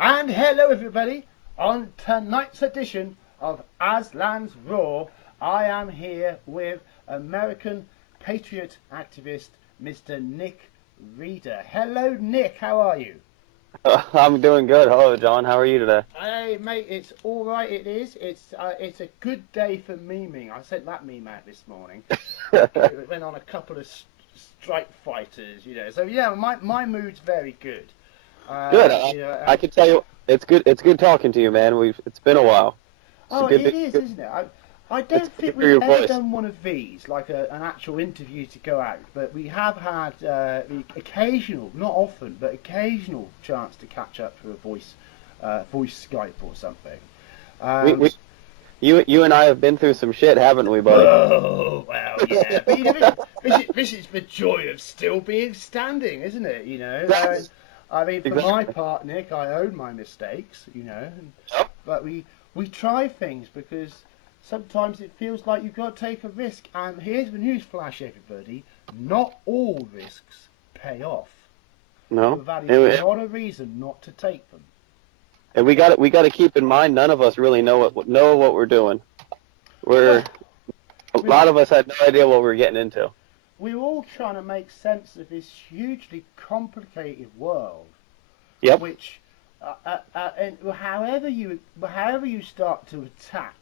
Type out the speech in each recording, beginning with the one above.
And hello everybody, on tonight's edition of Aslan's Raw, I am here with American patriot activist Mr. Nick Reeder. Hello Nick, how are you? I'm doing good. Hello, John. How are you today? Hey mate, it's alright, it is. It's a good day for memeing. I sent that meme out this morning. It went on a couple of strike fighters, So yeah, my mood's very good. Good. I I can tell you, it's good. It's good talking to you, man. It's been a while. It's Oh, good it to, is, good, isn't it? I it's don't good to think hear we've your ever voice. done one of these, like an actual interview to go out, but we have had the occasional, not often, but occasional chance to catch up for a voice Skype or something. We, Um, we, you and I have been through some shit, haven't we, buddy? oh, well, yeah, but this is the joy of still being standing, isn't it? Yes. I mean, for my Exactly. part, Nick, I own my mistakes, Yep. but we try things because sometimes it feels like you've got to take a risk. And here's the news flash, everybody: not all risks pay off, No. but that is And, not a reason not to take them. and we got to keep in mind, none of us really know what we're doing. We're Well, A we're, lot of us had no idea what we were getting into. we're all trying to make sense of this hugely complicated world, Yep. which, and however you start to attack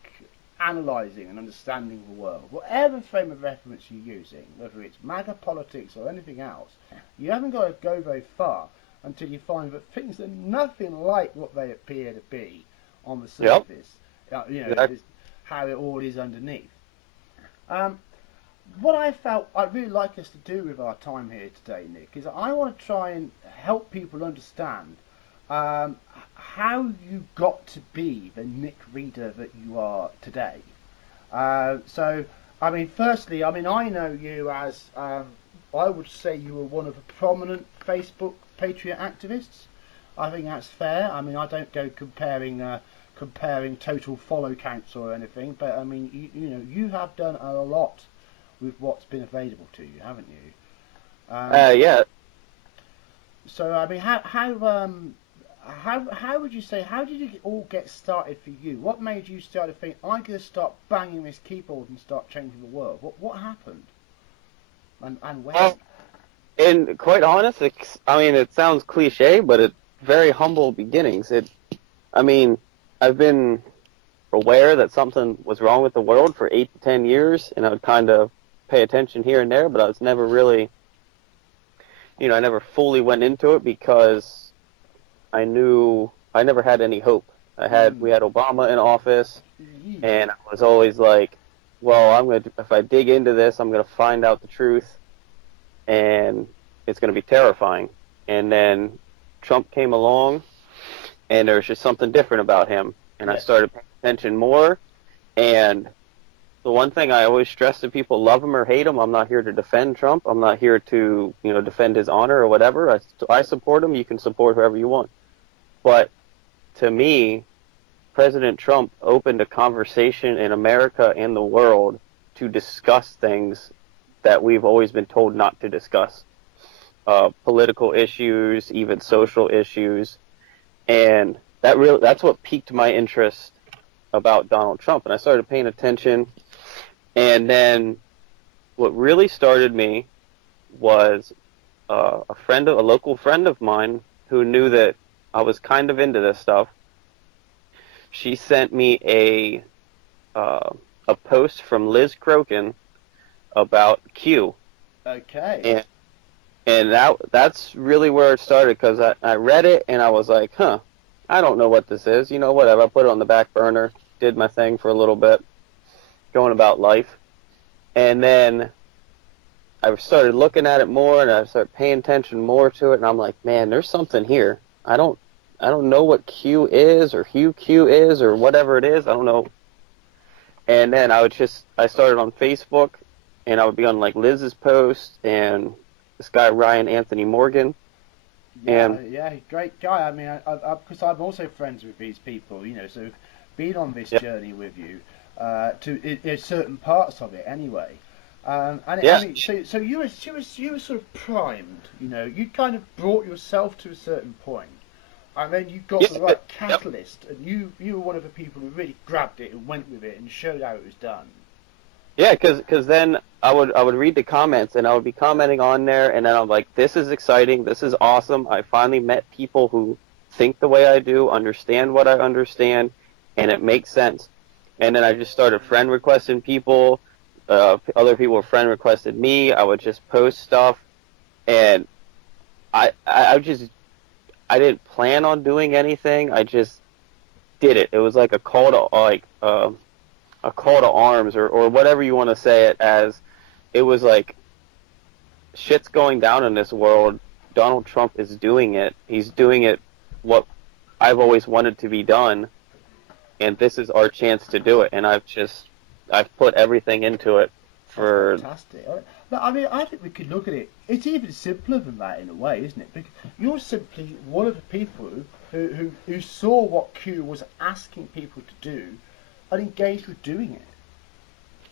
analysing and understanding the world, whatever frame of reference you're using, whether it's MAGA politics or anything else, you haven't got to go very far until you find that things are nothing like what they appear to be on the Yep. surface. Exactly. It's how it all is underneath. Um, what I felt I'd really like us to do with our time here today, Nick, is I want to try and help people understand um, how you got to be the Nick Reeder that you are today. So, I mean, firstly, I mean, I know you as, I would say you were one of the prominent Facebook patriot activists. I think that's fair. I mean, I don't go comparing total follow counts or anything, but I mean, you have done a lot with what's been available to you, haven't you? Yeah. So I mean, how would you say, how did it all get started for you? What made you start to think, I'm going to start banging this keyboard and start changing the world? What happened? And when? Well, and quite honest, I mean, it sounds cliche, but it's very humble beginnings. I mean, I've been aware that something was wrong with the world for 8 to 10 years, and I would kind of pay attention here and there, but I was never really, I never fully went into it because I knew I never had any hope. We had Obama in office, Mm. and I was always like, well, if I dig into this, I'm gonna find out the truth, and it's gonna be terrifying. And then Trump came along, and there was just something different about him, and I Yes. started paying attention more. And the one thing I always stress to people: love him or hate him. I'm not here to defend Trump. I'm not here to defend his honor or whatever. I support him. You can support whoever you want. But to me, President Trump opened a conversation in America and the world to discuss things that we've always been told not to discuss. Political issues, even social issues. And that's what piqued my interest about Donald Trump. And I started paying attention. And then what really started me was a local friend of mine who knew that I was kind of into this stuff. She sent me a post from Liz Crokin about Q, Okay. and that's really where it started, because I read it and I was like, I don't know what this is. Whatever. I put it on the back burner, did my thing for a little bit, going about life, and then I started looking at it more, and I started paying attention more to it, and I'm like, man, there's something here. I don't know what Q is, or who Q is, or whatever it is. I don't know. And then I started on Facebook, and I would be on like Liz's post and this guy Ryan Anthony Morgan, Yeah, and yeah, great guy. I mean, because I'm also friends with these people, so being on this yeah, journey with you, certain parts of it anyway. I yeah, mean, so you were sort of primed, you kind of brought yourself to a certain point, And then you got the right catalyst, and you were one of the people who really grabbed it and went with it and showed how it was done. Yeah, because then I would read the comments, and I would be commenting on there, and then I'm like, this is exciting, this is awesome. I finally met people who think the way I do, understand what I understand, and it makes sense. And then I just started friend requesting people. Other people friend requested me. I would just post stuff, and I didn't plan on doing anything. I just did it. It was like a call to a call to arms, or whatever you want to say it as. It was like, shit's going down in this world. Donald Trump is doing it. He's doing it what I've always wanted to be done, and this is our chance to do it. And I've put everything into it for... That's fantastic. I mean, I think we could look at it. It's even simpler than that in a way, isn't it? Because you're simply one of the people who saw what Q was asking people to do and engaged with doing it.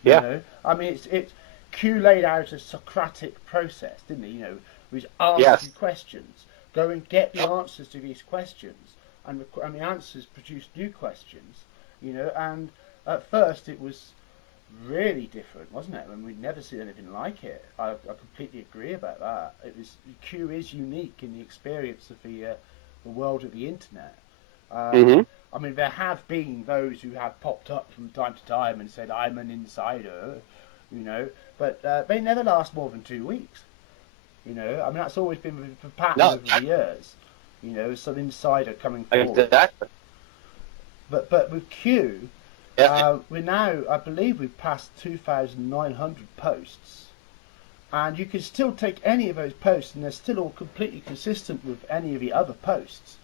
You know? I mean, it's Q laid out a Socratic process, didn't he? You know, which asked you questions, go and get the answers to these questions, and the answers produced new questions. You know, and at first it was really different, wasn't it? I mean, we'd never seen anything like it. I completely agree about that. Q is unique in the experience of the world of the internet. I mean, there have been those who have popped up from time to time and said, I'm an insider, you know, but they never last more than 2 weeks. You know, I mean, that's always been the pattern over the years. You know, some insider coming forward. Exactly. But with Q, we're now, I believe we've passed 2,900 posts. And you can still take any of those posts and they're still all completely consistent with any of the other posts.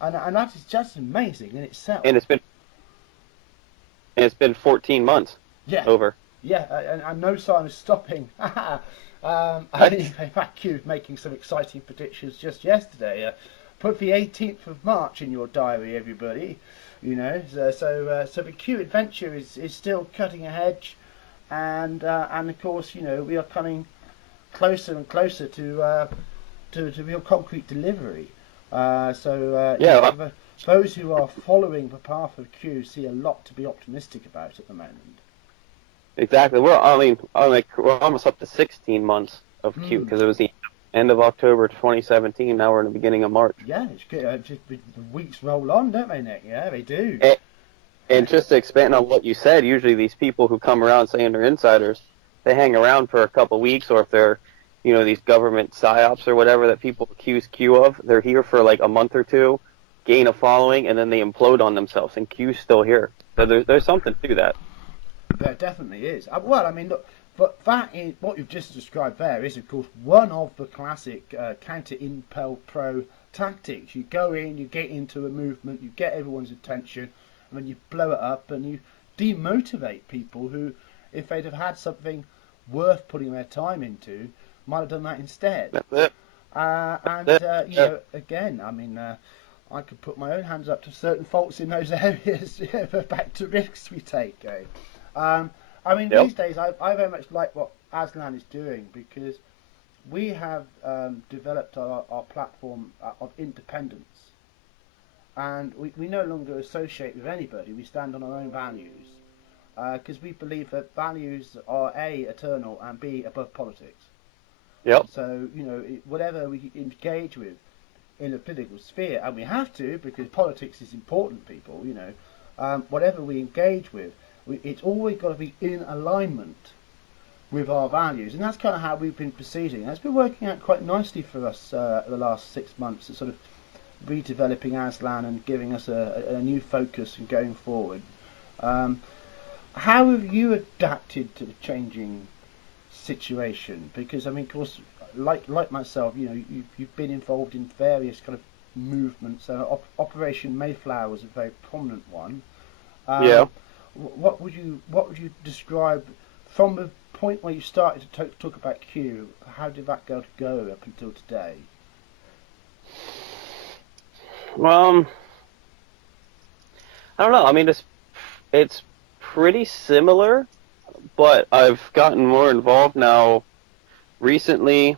And that is just amazing in itself. And it's been 14 months. Yeah. Over. Yeah, and no sign of stopping. In fact, Q's making some exciting predictions just yesterday. Put the 18th of March in your diary, everybody. You know, so the Q adventure is still cutting ahead, and of course, you know, we are coming closer and closer to real concrete delivery. Those who are following the path of Q see a lot to be optimistic about at the moment. Exactly. We're almost up to 16 months of Q, because it was the end of October 2017. Now we're in the beginning of March. Yeah, it's good. Just the weeks roll on, don't they, Nick? Yeah, they do. And just to expand on what you said, usually these people who come around saying they're insiders, they hang around for a couple weeks, or if they're, you know, these government psyops or whatever that people accuse Q of, they're here for like a month or two, gain a following, and then they implode on themselves, and Q's still here. So there's something to that. There definitely is. Well, I mean, look, but that is what you've just described there is, of course, one of the classic counter-impel pro tactics. You go in, you get into a movement, you get everyone's attention, and then you blow it up and you demotivate people who, if they'd have had something worth putting their time into, might have done that instead. That's it. You know, again, I mean, I could put my own hands up to certain faults in those areas. Back to risks we take. I mean, these days I very much like what Aslan is doing, because we have developed our platform of independence, and we no longer associate with anybody. We stand on our own values, because we believe that values are A, eternal, and B, above politics. Yep. So, you know, whatever we engage with in the political sphere, and we have to, because politics is important, people, you know, whatever we engage with, it's always got to be in alignment with our values, and that's kind of how we've been proceeding. And it's been working out quite nicely for us the last 6 months, sort of redeveloping Aslan and giving us a new focus and going forward. How have you adapted to the changing situation? Because, I mean, of course, like myself, you know, you've been involved in various kind of movements. Operation Mayflower was a very prominent one. What would you describe from the point where you started to talk about Q? How did that go up until today? Well, I don't know. I mean, it's pretty similar, but I've gotten more involved now recently.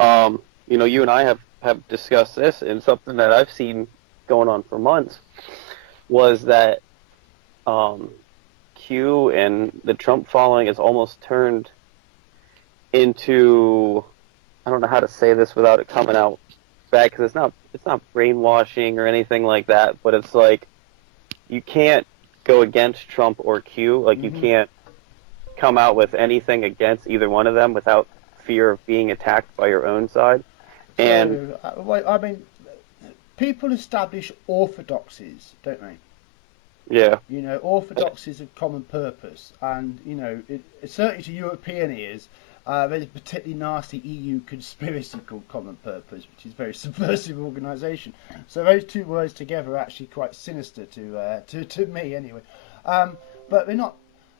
You know, you and I have have discussed this, and something that I've seen going on for months was that Q and the Trump following has almost turned into, I don't know how to say this without it coming out bad, because it's not brainwashing or anything like that, but it's like you can't go against Trump or Q. Like, you can't come out with anything against either one of them without fear of being attacked by your own side. And so, I mean, people establish orthodoxies, don't they? yeah, You know, orthodoxies of common purpose, and you know, certainly to European ears, there's a particularly nasty EU conspiracy called Common Purpose, which is a very subversive organisation. So those two words together are actually quite sinister to me, anyway. But they're not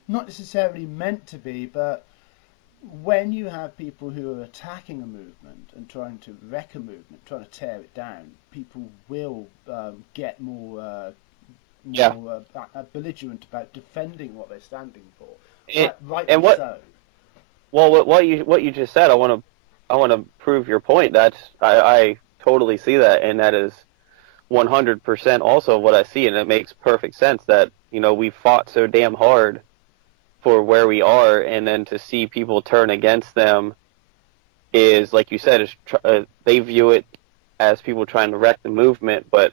necessarily meant to be. But when you have people who are attacking a movement and trying to wreck a movement, trying to tear it down, people will get more belligerent about defending what they're standing for. Rightly so. Well, what you just said, I want to prove your point. I totally see that, and that is 100% also what I see, and it makes perfect sense that, you know, we fought so damn hard for where we are, and then to see people turn against them is, like you said, they view it as people trying to wreck the movement. But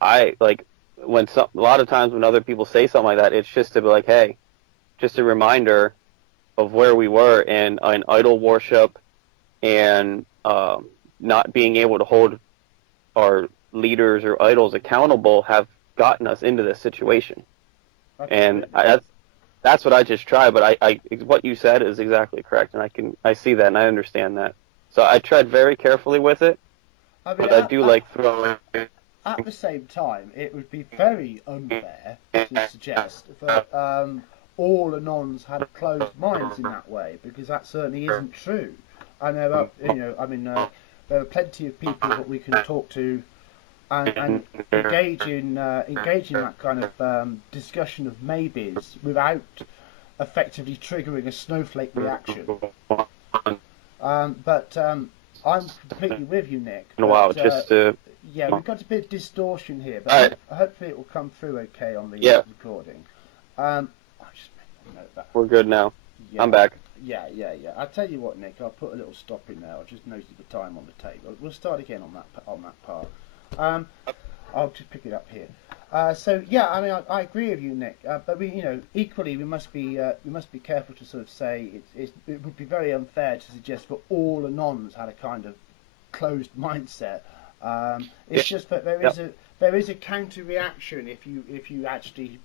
I like a lot of times when other people say something like that, it's just to be like, hey, just a reminder of where we were, and idol worship and not being able to hold our leaders or idols accountable have gotten us into this situation. And that's what I just tried. But I what you said is exactly correct, and I see that and I understand that. So I tried very carefully with it, but I do like throwing. At the same time, it would be very unfair to suggest that all Anons had closed minds in that way, because that certainly isn't true. And there are, there are plenty of people that we can talk to and engage in that kind of discussion of maybes without effectively triggering a snowflake reaction. But I'm completely with you, Nick. Wow, yeah, we've got a bit of distortion here, but hopefully it will come through okay on the recording. We're good now. Yeah, I'm back. Yeah. I'll tell you what, Nick. I'll put a little stop in there. I just noted the time on the tape. We'll start again on that part. I'll just pick it up here. So yeah, I mean, I agree with you, Nick. But equally, we must be careful to sort of say it would be very unfair to suggest that all Anons had a kind of closed mindset. It's just that there is a counter reaction if you actually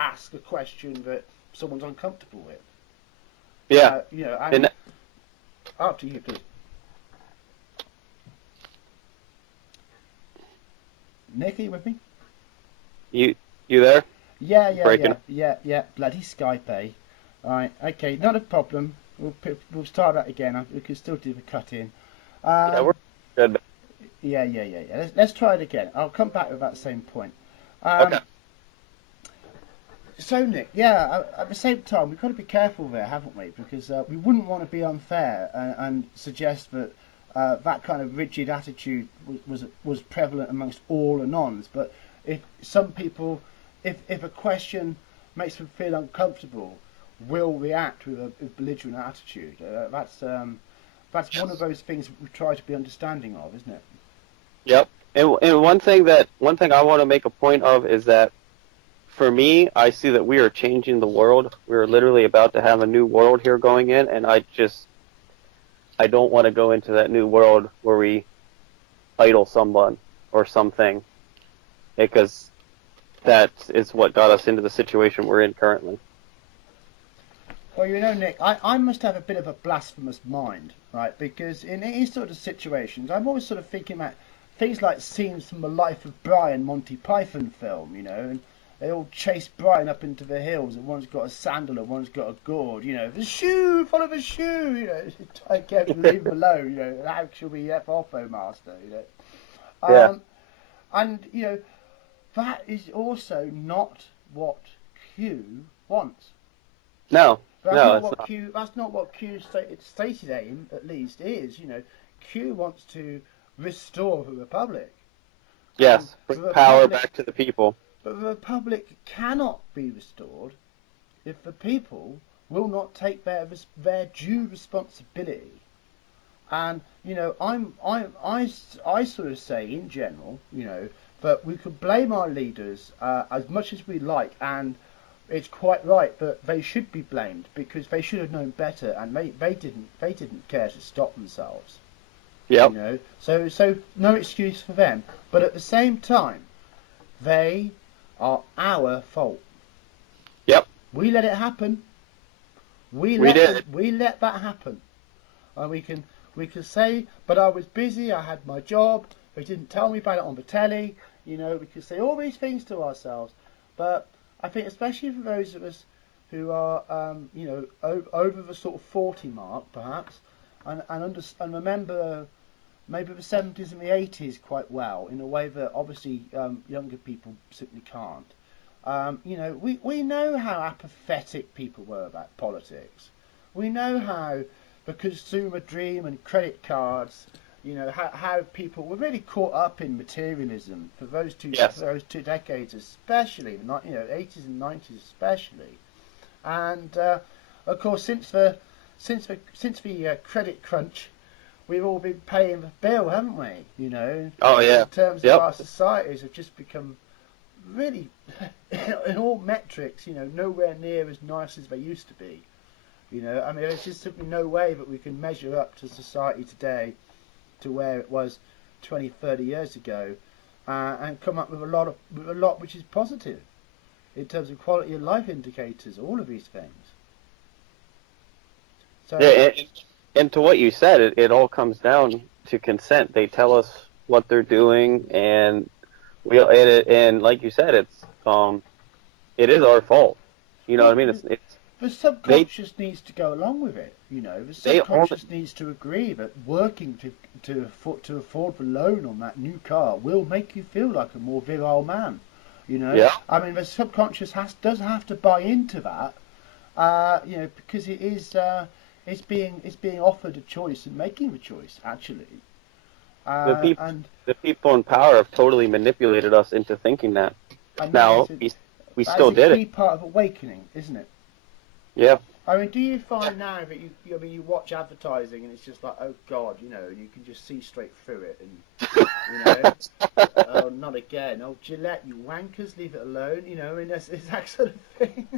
ask a question that someone's uncomfortable with. Yeah. After you, please. Nick, are you with me? You there? Yeah. Bloody Skype, eh? All right. Okay. Not a problem. We'll start that again. We can still do the cut in. Yeah, we're good. Yeah. Let's try it again. I'll come back with that same point. Okay. So Nick, at the same time, we've got to be careful there, haven't we? Because we wouldn't want to be unfair and suggest that that kind of rigid attitude was prevalent amongst all Anons. But if some people, if a question makes them feel uncomfortable, will react with a belligerent attitude. That's one of those things we try to be understanding of, isn't it? Yep. And one thing I want to make a point of is that, for me, I see that we are changing the world. We're literally about to have a new world here going in, and I don't want to go into that new world where we idol someone or something, because that is what got us into the situation we're in currently. Well, Nick, I must have a bit of a blasphemous mind, right? Because in these sort of situations, I'm always sort of thinking about things like scenes from the Life of Brian Monty Python film, and they all chase Brian up into the hills, and one's got a sandal and one's got a gourd, the shoe, follow the shoe, take care to leave him alone, how shall we F off, oh master, Yeah. And, that is also not what Q wants. No, That's not. That's not what Q's stated aim, at least, is. Q wants to restore the republic. And Yes, the bring power republic, back to the people. but the republic cannot be restored if the people will not take their due responsibility. And I sort of say in general, that we could blame our leaders as much as we like, and it's quite right that they should be blamed because they should have known better, and they didn't care to stop themselves. Yep. So no excuse for them. But at the same time, they are our fault. Yep. We let it happen. We let that happen. And we can say, but I was busy. I had my job. They didn't tell me about it on the telly. We can say all these things to ourselves. But I think, especially for those of us who are, over the sort of 40 mark, perhaps, and remember maybe the 70s and the 80s quite well in a way that obviously younger people simply can't. We know how apathetic people were about politics. We know how the consumer dream and credit cards, how people were really caught up in materialism for those two decades, especially the 80s and 90s especially. And of course, since the credit crunch, we've all been paying the bill, haven't we? Oh yeah. In terms of our societies have just become really, in all metrics, nowhere near as nice as they used to be. There's just simply no way that we can measure up to society today to where it was 20, 30 years ago, and come up with a lot which is positive in terms of quality of life indicators, all of these things. So, yeah, and to what you said, it all comes down to consent. They tell us what they're doing, and and like you said, it is our fault. You know what I mean? It's the subconscious needs to go along with it. The subconscious needs to agree that working to afford the loan on that new car will make you feel like a more virile man. Yeah. The subconscious does have to buy into that. Because it is it's being offered a choice and making the choice actually. The people in power have totally manipulated us into thinking that. Now we still did it. That's a key part of awakening, isn't it? Yeah. Do you find now that you watch advertising and it's just like, oh God, and you can just see straight through it, and oh, not again, oh Gillette, you wankers, leave it alone, it's that sort of thing.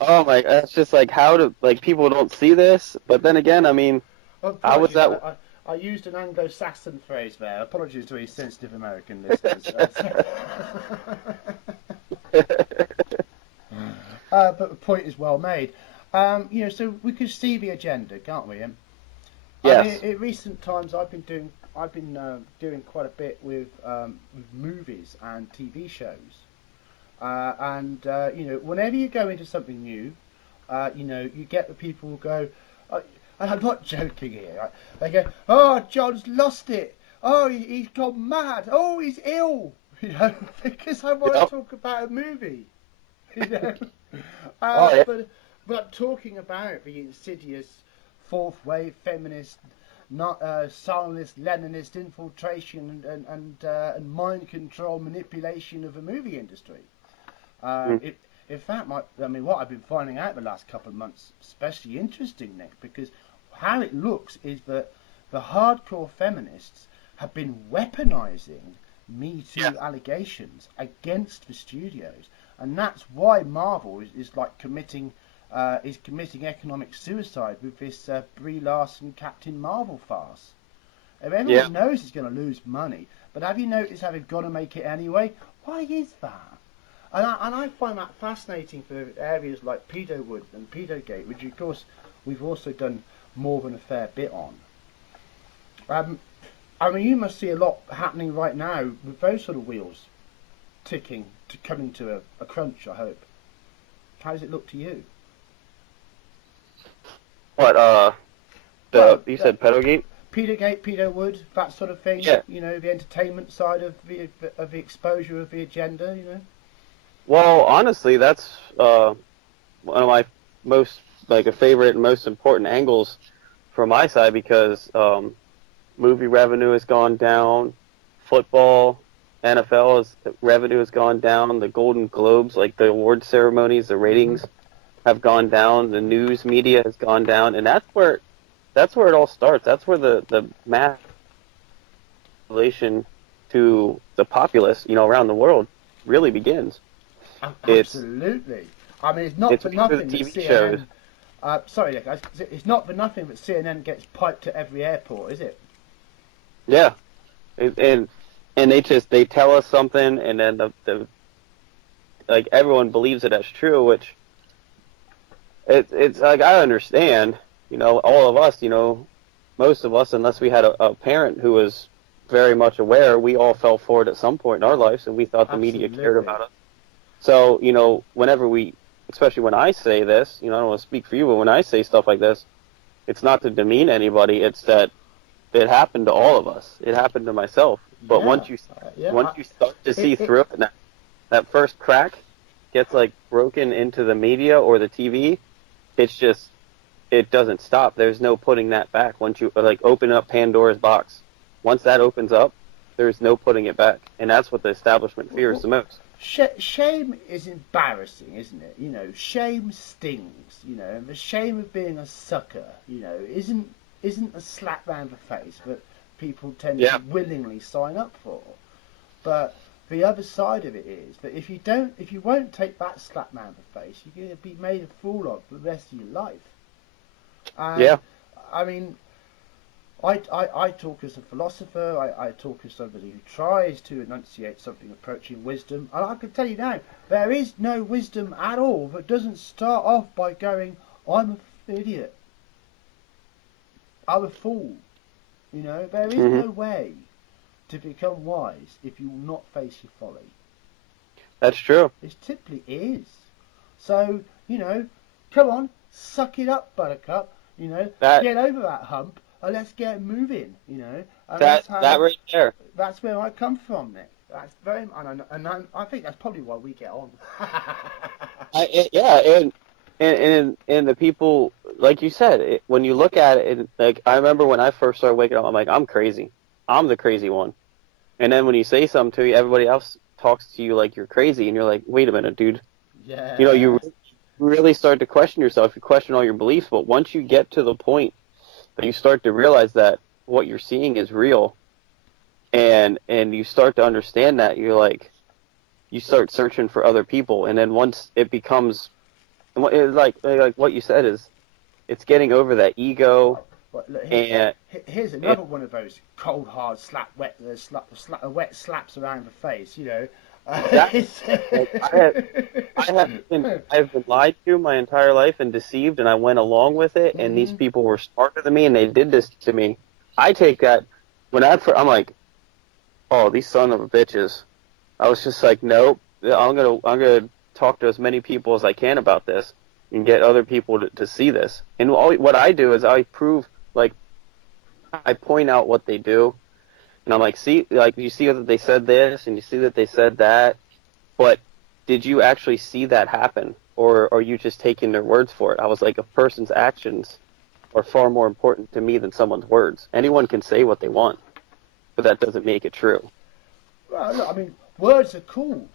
Oh my, that's just like people don't see this, but then again, how was that? I used an Anglo-Saxon phrase there. Apologies to any sensitive American listeners. But the point is well made. So we can see the agenda, can't we? Yes. In recent times, I've been doing quite a bit with movies and TV shows, whenever you go into something new, you get the people who go, and I'm not joking here. Right? They go, "Oh, John's lost it. Oh, he's gone mad. Oh, he's ill." Because I want to talk about a movie. But talking about the insidious fourth wave feminist, Stalinist, Leninist infiltration and mind control manipulation of the movie industry. In fact, what I've been finding out the last couple of months, especially interesting, Nick, because how it looks is that the hardcore feminists have been weaponizing Me Too allegations against the studios, and that's why Marvel is committing economic suicide with this Brie Larson Captain Marvel farce. Everyone knows it's going to lose money, but have you noticed how they've got to make it anyway? Why is that? And I find that fascinating for areas like Pedowood and Pedogate, which of course we've also done more than a fair bit on. You must see a lot happening right now with those sort of wheels ticking, coming to a crunch, I hope. How does it look to you? What, you said Pedogate? Pedogate, Pedowood, that sort of thing. Yeah. The entertainment side of the exposure of the agenda, Well, honestly, that's one of my most, a favorite and most important angles from my side, because movie revenue has gone down. Football, revenue has gone down. The Golden Globes, like the award ceremonies, the Hmm. ratings have gone down. The news media has gone down, and that's where it all starts. That's where the mass relation to the populace, around the world, really begins. It's Absolutely. I mean, it's not it's for through the nothing that TV shows. CNN. Sorry, Nick, it's not for nothing that CNN gets piped to every airport, is it? Yeah, and they tell us something, and then the like everyone believes it as true, which it's like I understand, all of us, most of us, unless we had a parent who was very much aware, we all fell for it at some point in our lives, and we thought the media cared Absolutely. about us. So, whenever especially when I say this, I don't want to speak for you, but when I say stuff like this, it's not to demean anybody. It's that it happened to all of us. It happened to myself. But Yeah. once you Yeah. once you start to see It through it, and that first crack gets like broken into the media or the TV, it's just it doesn't stop. There's no putting that back. Once you like open up Pandora's box, once that opens up, there's no putting it back, and that's what the establishment fears well, the most. shame is embarrassing, isn't it? Shame stings. And the shame of being a sucker, isn't a slap round the face that people tend to Yeah, willingly sign up for. But the other side of it is that if you won't take that slap round the face, you're going to be made a fool of for the rest of your life. And yeah, I mean, I talk as a philosopher, I talk as somebody who tries to enunciate something approaching wisdom, and I can tell you now, there is no wisdom at all that doesn't start off by going, I'm an idiot, I'm a fool. There is hmm no way to become wise if you will not face your folly. that's true. It simply is. So, come on, suck it up, buttercup, That get over that hump, and let's get moving, and that right there. that's where I come from, Nick. That's very, I think that's probably why we get on. Yeah, and the people, like you said, when you look at it, like I remember when I first started waking up, I'm like, I'm crazy, I'm the crazy one. And then when you say something to you, everybody else talks to you like you're crazy, and you're like, wait a minute, dude. You Yeah. really start to question yourself. You question all your beliefs, but once you get to the point that you start to realize that what you're seeing is real, and you start to understand that, you're like, you start searching for other people, and then once it becomes, it's like what you said is, it's getting over that ego, But look, and here's it, another one of those cold, hard, wet slaps around the face. that It's- like, I have been lied to my entire life and deceived, and I went along with it, and these Mhm. people were smarter than me, and they did this to me. I take that I'm like, oh, these son of a bitches. I was just like, nope. I'm gonna talk to as many people as I can about this and get other people to see this. And what I do is I prove, like, I point out what they do, and I'm like, see, like, you see that they said this, and you see that they said that, but did you actually see that happen, or are you just taking their words for it? I was like, a person's actions are far more important to me than someone's words. Anyone can say what they want, but that doesn't make it true. Well, look, I mean, words are cool.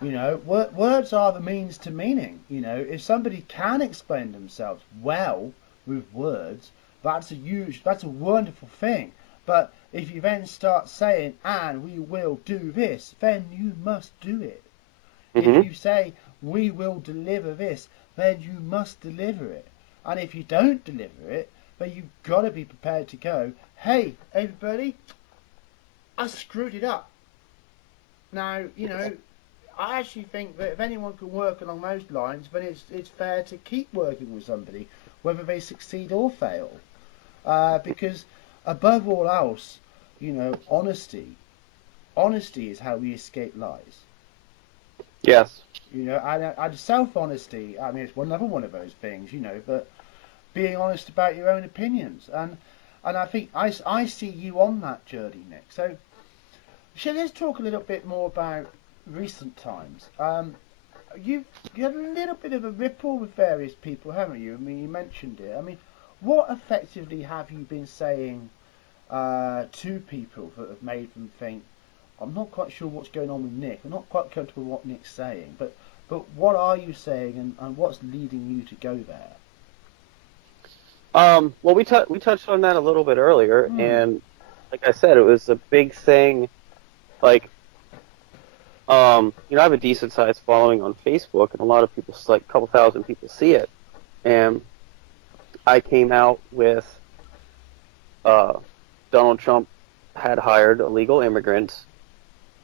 Words are the means to meaning. If somebody can explain themselves well with words, that's a wonderful thing. But if you then start saying, and we will do this, then you must do it. If hmm you say, we will deliver this, then you must deliver it. And if you don't deliver it, then you've got to be prepared to go, hey, everybody, I screwed it up. Now, I actually think that if anyone can work along those lines, then it's fair to keep working with somebody, whether they succeed or fail. Because above all else, honesty. Honesty is how we escape lies. Yes. And self-honesty. I mean, it's another one of those things. But being honest about your own opinions, and I think I see you on that journey, Nick. So, let's talk a little bit more about recent times. You had a little bit of a ripple with various people, haven't you? I mean, you mentioned it. I mean, what effectively have you been saying to people that have made them think, I'm not quite sure what's going on with Nick. I'm not quite comfortable with what Nick's saying. But what are you saying, and what's leading you to go there? Well, we touched on that a little bit earlier, Hmm. and like I said, it was a big thing. Like, I have a decent sized following on Facebook, and a lot of people, like a couple thousand people, see it. And I came out with Donald Trump had hired illegal immigrants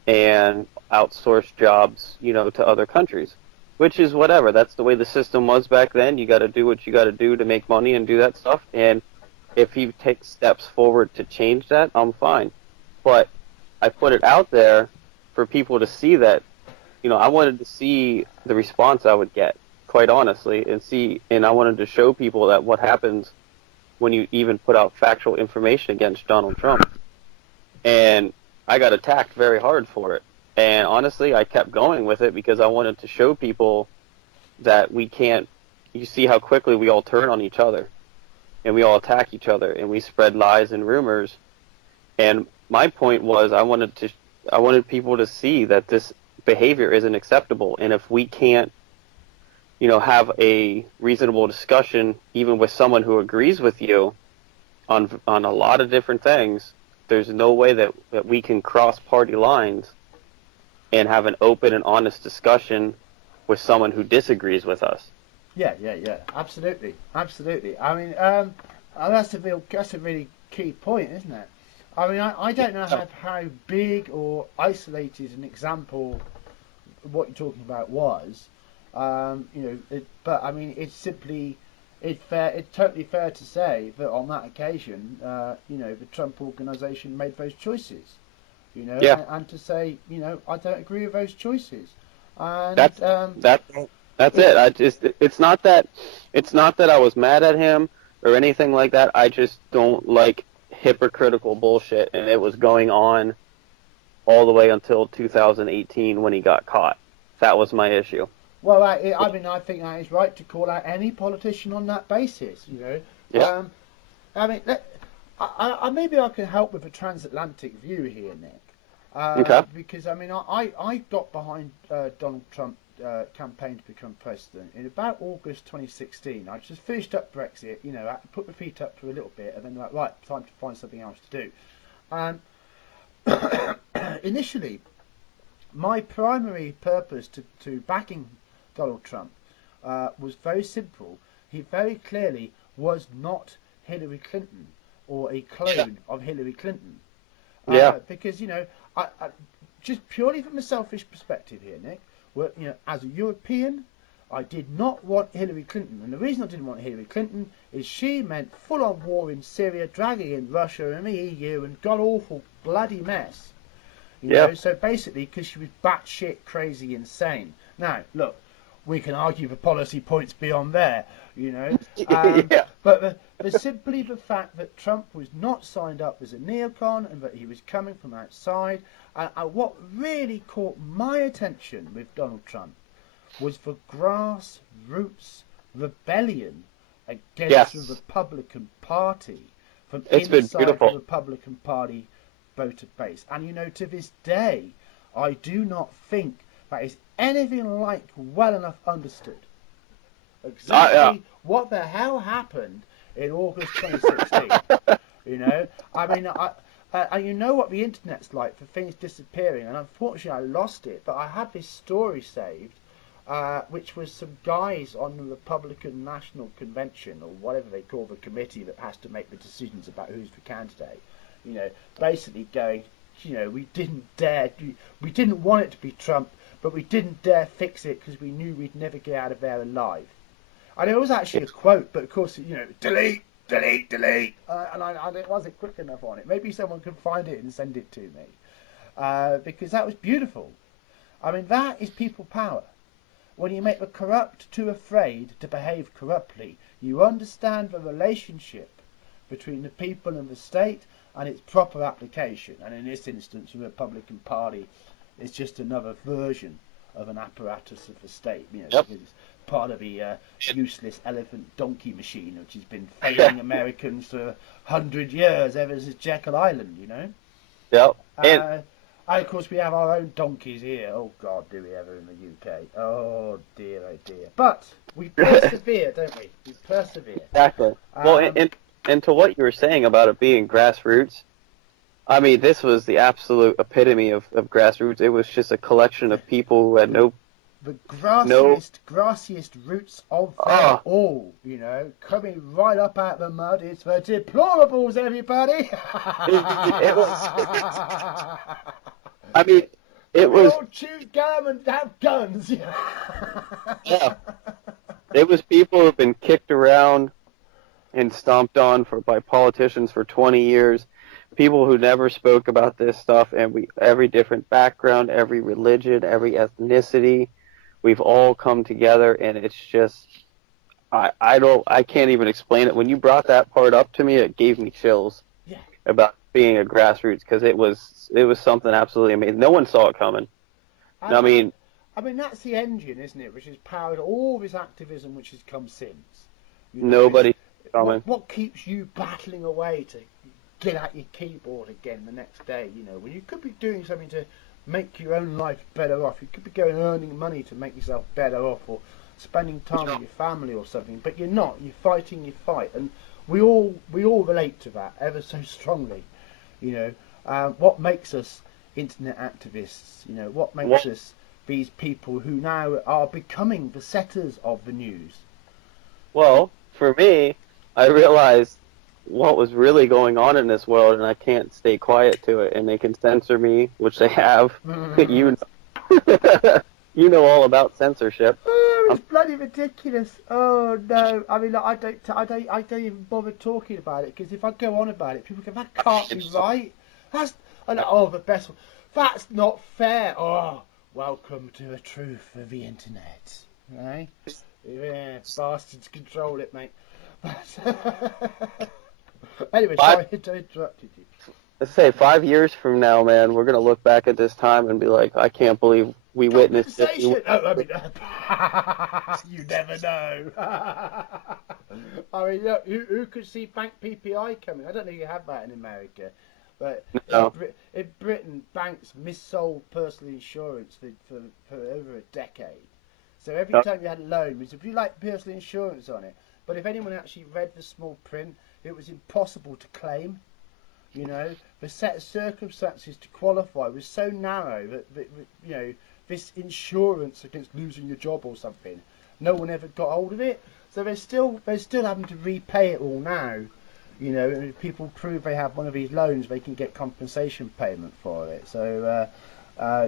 and outsourced jobs, to other countries, which is whatever. That's the way the system was back then. You got to do what you got to do to make money and do that stuff. And if he takes steps forward to change that, I'm fine. But I put it out there for people to see that, I wanted to see the response I would get, quite honestly, and I wanted to show people that what happens when you even put out factual information against Donald Trump. And I got attacked very hard for it. And honestly, I kept going with it because I wanted to show people that we can't, you see how quickly we all turn on each other and we all attack each other and we spread lies and rumors. And my point was I wanted people to see that this behavior isn't acceptable. And if we can't, have a reasonable discussion, even with someone who agrees with you on a lot of different things, there's no way that we can cross party lines and have an open and honest discussion with someone who disagrees with us. Yeah, absolutely. I mean, that's a really key point, isn't it? I mean, I don't know how big or isolated an example what you're talking about was, but I mean, it's totally fair to say that on that occasion, the Trump organization made those choices, Yeah. and to say, I don't agree with those choices. And That's it. It's not that I was mad at him or anything like that. I just don't like hypocritical bullshit, and it was going on all the way until 2018 when he got caught. That was my issue. Well, I mean, I think that is right to call out any politician on that basis. Yeah. I mean, maybe I can help with a transatlantic view here, Nick. Okay. Because I mean, I got behind Donald Trump campaign to become president in about August 2016. I just finished up Brexit. I put my feet up for a little bit, and then like, right, time to find something else to do. And initially, my primary purpose to backing Donald Trump was very simple. He very clearly was not Hillary Clinton or a clone of Hillary Clinton. Yeah. Because I just purely from a selfish perspective here, Nick. Well, as a European, I did not want Hillary Clinton, and the reason I didn't want Hillary Clinton is she meant full-on war in Syria, dragging in Russia and the EU, and god awful bloody mess. So basically, because she was batshit crazy insane. Now, look, we can argue the policy points beyond there, Yeah. But simply the fact that Trump was not signed up as a neocon and that he was coming from outside, and what really caught my attention with Donald Trump was the grassroots rebellion against the Republican Party from inside the Republican Party voter base. And to this day, I do not think that is anything like well enough understood exactly what the hell happened in August 2016. I mean, you know what the internet's like for things disappearing, and unfortunately I lost it, but I had this story saved, which was some guys on the Republican National Convention, or whatever they call the committee that has to make the decisions about who's the candidate, basically going, we didn't want it to be Trump, but we didn't dare fix it because we knew we'd never get out of there alive. And it was actually a quote, but of course, delete, and I wasn't quick enough on it. Maybe someone could find it and send it to me, because that was beautiful. I mean, that is people power. When you make the corrupt too afraid to behave corruptly, you understand the relationship between the people and the state and its proper application. And in this instance, the Republican Party is just another version of an apparatus of the state. part of the useless elephant donkey machine, which has been failing Americans for 100 years, ever since Jekyll Island, you know? Yep. And of course, we have our own donkeys here. Oh, God, do we ever in the UK? Oh, dear, oh, dear. But we persevere, don't we? We persevere. Exactly. Well, and to what you were saying about it being grassroots, I mean, this was the absolute epitome of grassroots. It was just a collection of people who had the grassiest roots of them all, you know, coming right up out of the mud. It's the deplorables, everybody. It was. I mean, it was. All chew gum and have guns. Yeah. It was people who've been kicked around and stomped on by politicians for 20 years. People who never spoke about this stuff, and every different background, every religion, every ethnicity, we've all come together, and it's just, I can't even explain it. When you brought that part up to me, it gave me chills. Yeah. About being a grassroots, because it was something absolutely amazing. No one saw it coming. I mean, that's the engine, isn't it, which has powered all this activism which has come since. You know, nobody coming. What keeps you battling away to get at your keyboard again the next day, you know, when you could be doing something to make your own life better off. You could be going earning money to make yourself better off, or spending time with your family or something, but you're not. You're fighting your fight, and we all relate to that ever so strongly, you know. What makes us internet activists, you know, what makes us these people who now are becoming the setters of the news? Well, for me, I realized what was really going on in this world, and I can't stay quiet to it, and they can censor me, which they have. You know all about censorship. Oh, it's bloody ridiculous. Oh no, I mean, I don't even bother talking about it, because if I go on about it, people go, that can't be right. The best one. That's not fair. Oh, welcome to the truth of the internet. Right? Yeah, bastards control it, mate. Anyway, sorry to interrupt you. Let's say 5 years from now, man, we're going to look back at this time and be like, I can't believe we witnessed it. You never know. I mean, look, who could see bank PPI coming? I don't know if you have that in America, but no. In Britain, banks missold personal insurance for over a decade. So every time you had a loan, it would be like personal insurance on it. But if anyone actually read the small print, it was impossible to claim. You know, the set of circumstances to qualify was so narrow that you know, this insurance against losing your job or something, no one ever got hold of it. So they're still having to repay it all now. You know, and if people prove they have one of these loans, they can get compensation payment for it. So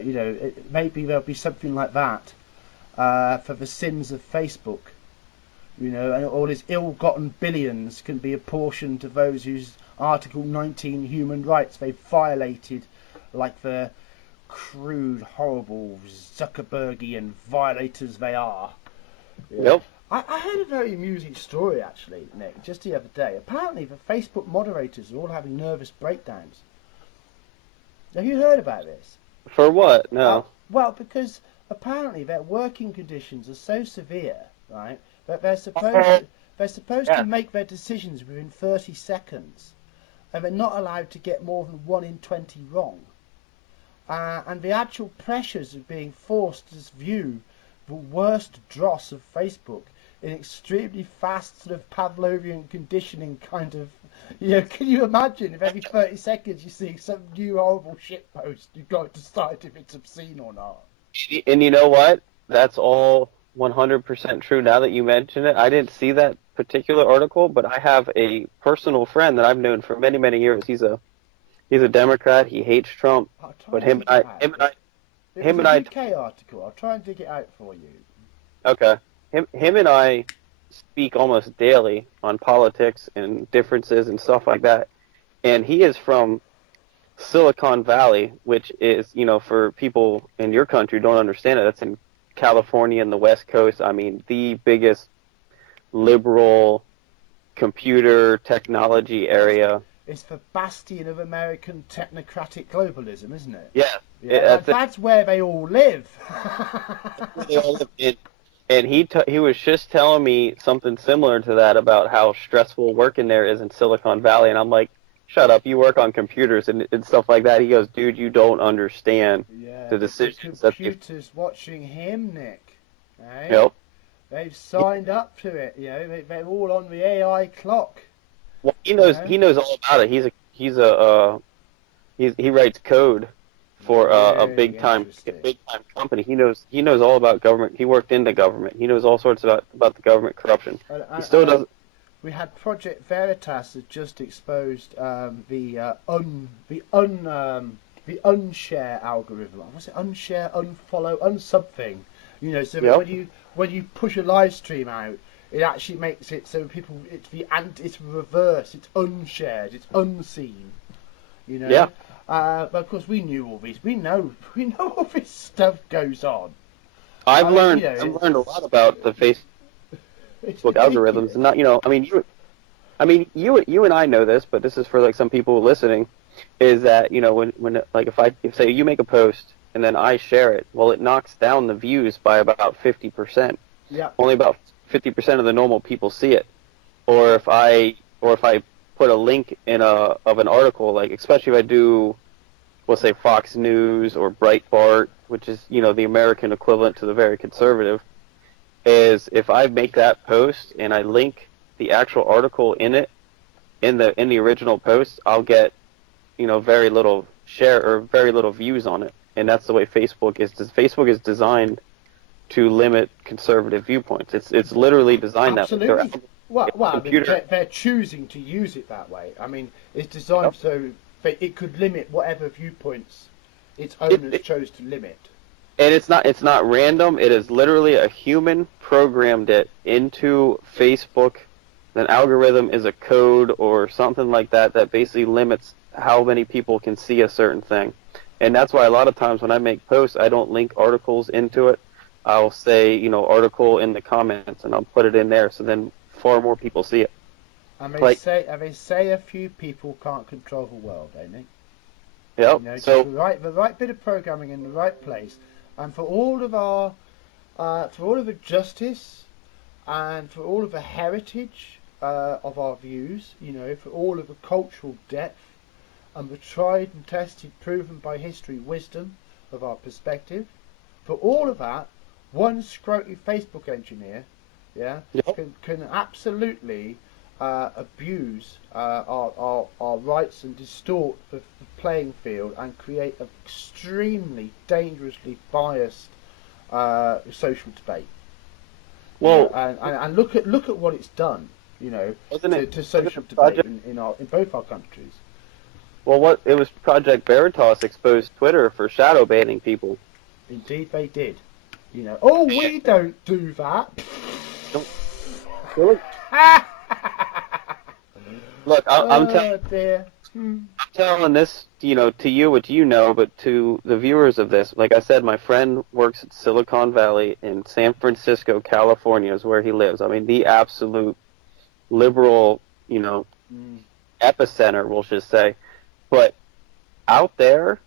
you know, maybe there'll be something like that for the sins of Facebook. You know, and all his ill-gotten billions can be apportioned to those whose Article 19 human rights they've violated, like the crude, horrible, Zuckerbergian violators they are. Yeah. Yep. I heard a very amusing story, actually, Nick, just the other day. Apparently, the Facebook moderators are all having nervous breakdowns. Have you heard about this? For what? No. Well, because apparently their working conditions are so severe, right? But they're supposed to make their decisions within 30 seconds, and they're not allowed to get more than 1 in 20 wrong. And the actual pressures of being forced to view the worst dross of Facebook in extremely fast sort of Pavlovian conditioning kind of, you know, can you imagine if every 30 seconds you see some new horrible shitpost, you've got to decide if it's obscene or not. And you know what? That's all 100% true now that you mention it. I didn't see that particular article, but I have a personal friend that I've known for many, many years. He's a Democrat. He hates Trump. But him and I. UK article. I'll try and dig it out for you. Okay. Him and I speak almost daily on politics and differences and stuff like that. And he is from Silicon Valley, which is, you know, for people in your country who don't understand it, that's in California and the West Coast. I mean, the biggest liberal computer technology area. It's the bastion of American technocratic globalism, isn't it? Yeah. That's where they all live. They all live in. And he was just telling me something similar to that about how stressful working there is in Silicon Valley, and I'm like, shut up, you work on computers and stuff like that. He goes, dude, you don't understand Yeah, the but the decisions that they've... computer's watching him, Nick. Eh? Yep. They've signed up to it. They're all on the AI clock. Well, Eh? he knows all about it. He writes code for a Really interesting. big time company. He knows all about government. He worked in the government. He knows all sorts about the government corruption. He still does. We had Project Veritas that just exposed the unshare algorithm. Was it unshare, unfollow, unsomething? So that Yep. when you push a live stream out, it actually makes it so people it's reverse. It's unshared. It's unseen. Yeah. But of course we knew all this. We know all this stuff goes on. I've learned a lot about the Facebook It's algorithms, and not you and I know this, but this is for like some people listening, is that when like if say you make a post and then I share it, well, it knocks down the views by about 50%. Yeah. Only about 50% of the normal people see it. Or if I put a link of an article, like especially if I do, we'll say Fox News or Breitbart, which is the American equivalent to the very conservative, is if I make that post and I link the actual article in the original post, I'll get very little share or very little views on it, and that's the way Facebook is. Facebook is designed to limit conservative viewpoints. It's literally designed Absolutely. that way. Well, they're choosing to use it that way. I mean, it's designed so it could limit whatever viewpoints its owners chose to limit. And it's not random. It is literally a human programmed it into Facebook. An algorithm is a code or something like that basically limits how many people can see a certain thing. And that's why a lot of times when I make posts, I don't link articles into it. I'll say, article in the comments, and I'll put it in there, so then far more people see it. And they say a few people can't control the world, don't they? Yep. So the right bit of programming in the right place, and for all of the justice, and for all of the heritage of our views, for all of the cultural depth, and the tried and tested, proven by history wisdom of our perspective, for all of that, one scroty Facebook engineer, can absolutely abuse our rights and distort the playing field and create an extremely dangerously biased social debate. Well, and look at what it's done, to social debate in both our countries. Well, it was Project Veritas exposed Twitter for shadow banning people. Indeed, they did. We don't do that. Really? Look, I'm telling this, to you, what you know, but to the viewers of this, like I said, my friend works at Silicon Valley in San Francisco, California, is where he lives. I mean, the absolute liberal, epicenter, we'll just say. But out there,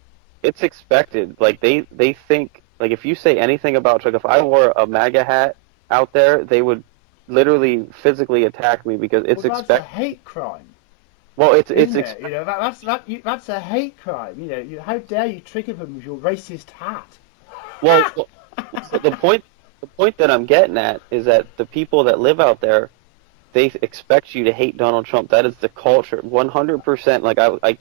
it's expected. Like they think, like if you say anything about, like if I wore a MAGA hat out there, they would literally physically attack me because it's expected. That's a hate crime. Well, it's that's a hate crime. How dare you trigger them with your racist hat? Well, the point that I'm getting at is that the people that live out there, they expect you to hate Donald Trump. That is the culture, 100%. Like I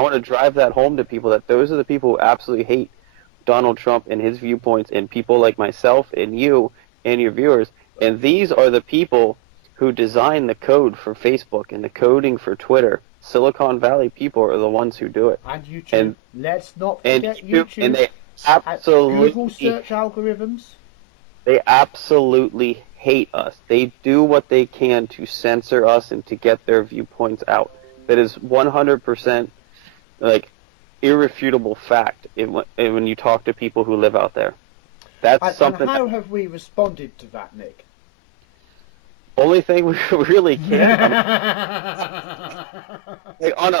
want to drive that home to people, that those are the people who absolutely hate Donald Trump and his viewpoints, and people like myself and you and your viewers. And these are the people who design the code for Facebook and the coding for Twitter. Silicon Valley people are the ones who do it. And YouTube. And let's not forget YouTube. And they absolutely Google search algorithms. They absolutely hate us. They do what they can to censor us and to get their viewpoints out. That is 100% like irrefutable fact when you talk to people who live out there. That's something. And how have we responded to that, Nick? Only thing we really can. Like on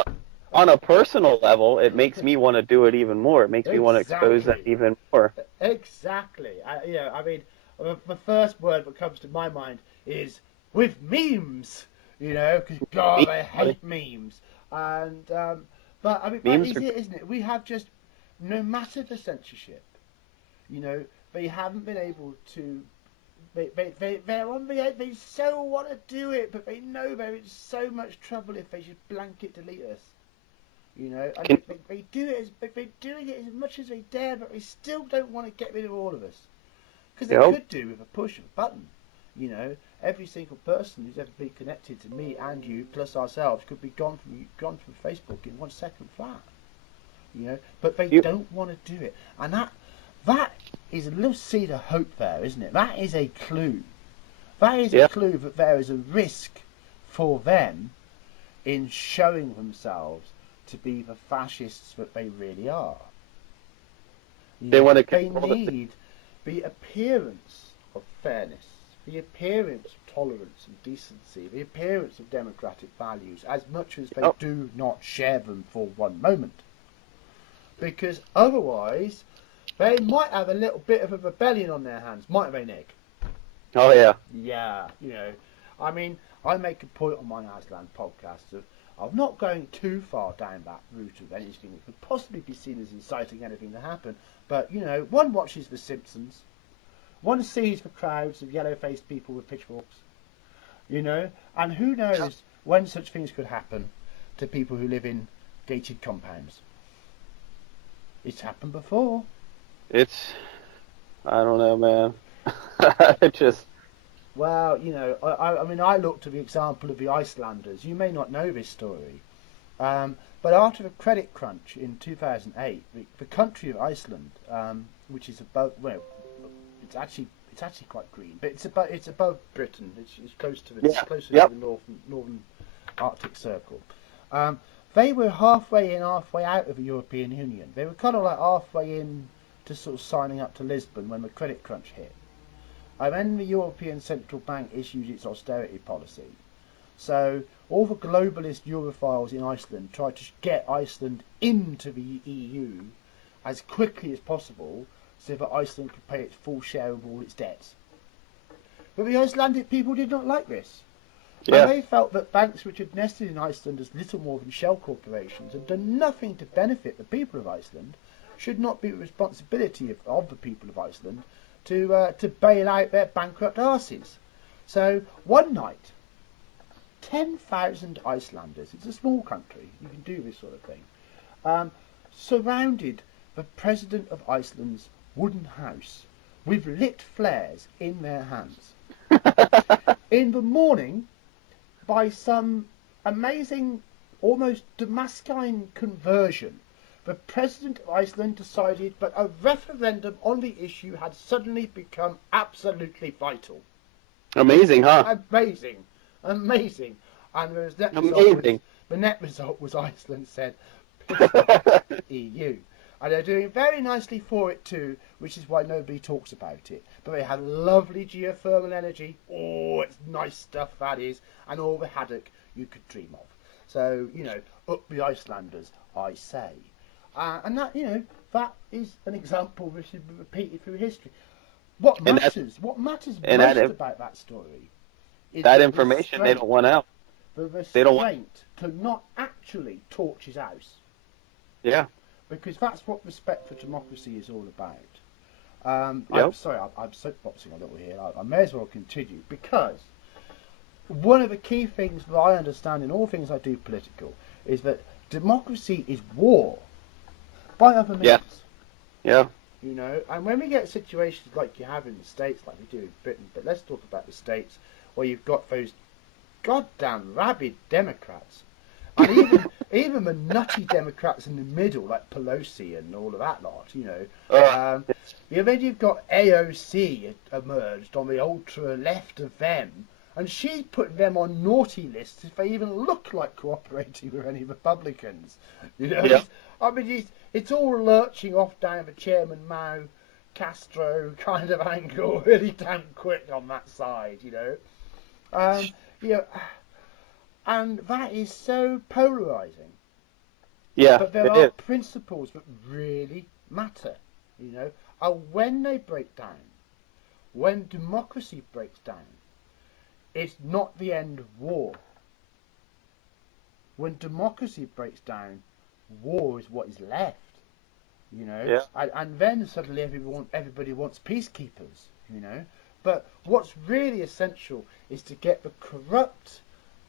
a personal level, it makes me want to do it even more. It makes me want to expose that even more. Exactly. I mean, the first word that comes to my mind is with memes. Because God, I hate memes. And but I mean, that Memes is are it, isn't it? We have just, no matter the censorship, they haven't been able to. They so want to do it, but they know they're in so much trouble if they just blanket delete us. And can, they do it they're doing it as much as they dare, but they still don't want to get rid of all of us. Because they you could do with a push of a button. Every single person who's ever been connected to me and you, plus ourselves, could be gone from Facebook in 1 second flat. But they don't want to do it, and that is a little seed of hope there, isn't it? That is a clue. That is a clue that there is a risk for them in showing themselves to be the fascists that they really are. they want to They control need the appearance of fairness, the appearance of tolerance and decency, the appearance of democratic values, as much as they do not share them for one moment. Because otherwise, they might have a little bit of a rebellion on their hands, mightn't they, Nick? Oh yeah. Yeah, I mean, I make a point on my Aslan podcast of not going too far down that route of anything that could possibly be seen as inciting anything to happen. But, one watches The Simpsons, one sees the crowds of yellow-faced people with pitchforks, and who knows when such things could happen to people who live in gated compounds. It's happened before. I don't know, man. It just. Well, I mean, I look to the example of the Icelanders. You may not know this story, but after the credit crunch in 2008, the country of Iceland, which is above, well, it's actually quite green, but it's above Britain. It's close to the northern Arctic Circle. They were halfway in, halfway out of the European Union. They were kind of like halfway in to sort of signing up to Lisbon when the credit crunch hit. And then the European Central Bank issued its austerity policy. So all the globalist Europhiles in Iceland tried to get Iceland into the EU as quickly as possible so that Iceland could pay its full share of all its debts. But the Icelandic people did not like this. Yeah. And they felt that banks which had nested in Iceland as little more than shell corporations and done nothing to benefit the people of Iceland should not be the responsibility of the people of Iceland to bail out their bankrupt arses. So one night, 10,000 Icelanders, it's a small country, you can do this sort of thing, surrounded the President of Iceland's wooden house with lit flares in their hands. In the morning, by some amazing, almost Damascene conversion, the President of Iceland decided that a referendum on the issue had suddenly become absolutely vital. Amazing, huh? Amazing. And the net result was Iceland said, piss off, EU. And they're doing very nicely for it too, which is why nobody talks about it. But they have lovely geothermal energy. Oh, it's nice stuff, that is. And all the haddock you could dream of. So, up the Icelanders, I say. And that, that is an example which has been repeated through history. What matters most about that story is that information they don't want out. The restraint to not actually torch his house. Yeah. Because that's what respect for democracy is all about. Yep. I'm sorry, I'm soapboxing a little here. I may as well continue, because one of the key things that I understand in all things I do political is that democracy is war by other means. Yeah. And when we get situations like you have in the States, like we do in Britain, but let's talk about the States, where you've got those goddamn rabid Democrats, and even the nutty Democrats in the middle, like Pelosi and all of that lot, then you've got AOC emerged on the ultra left of them, and she's putting them on naughty lists if they even look like cooperating with any Republicans. I mean, it's all lurching off down the Chairman Mao, Castro kind of angle, really damn quick on that side, and that is so polarising. Yeah, but there are principles that really matter. And when they break down, when democracy breaks down, it's not the end of war. When democracy breaks down, war is what is left. Yeah. And then suddenly everybody wants peacekeepers. But what's really essential is to get the corrupt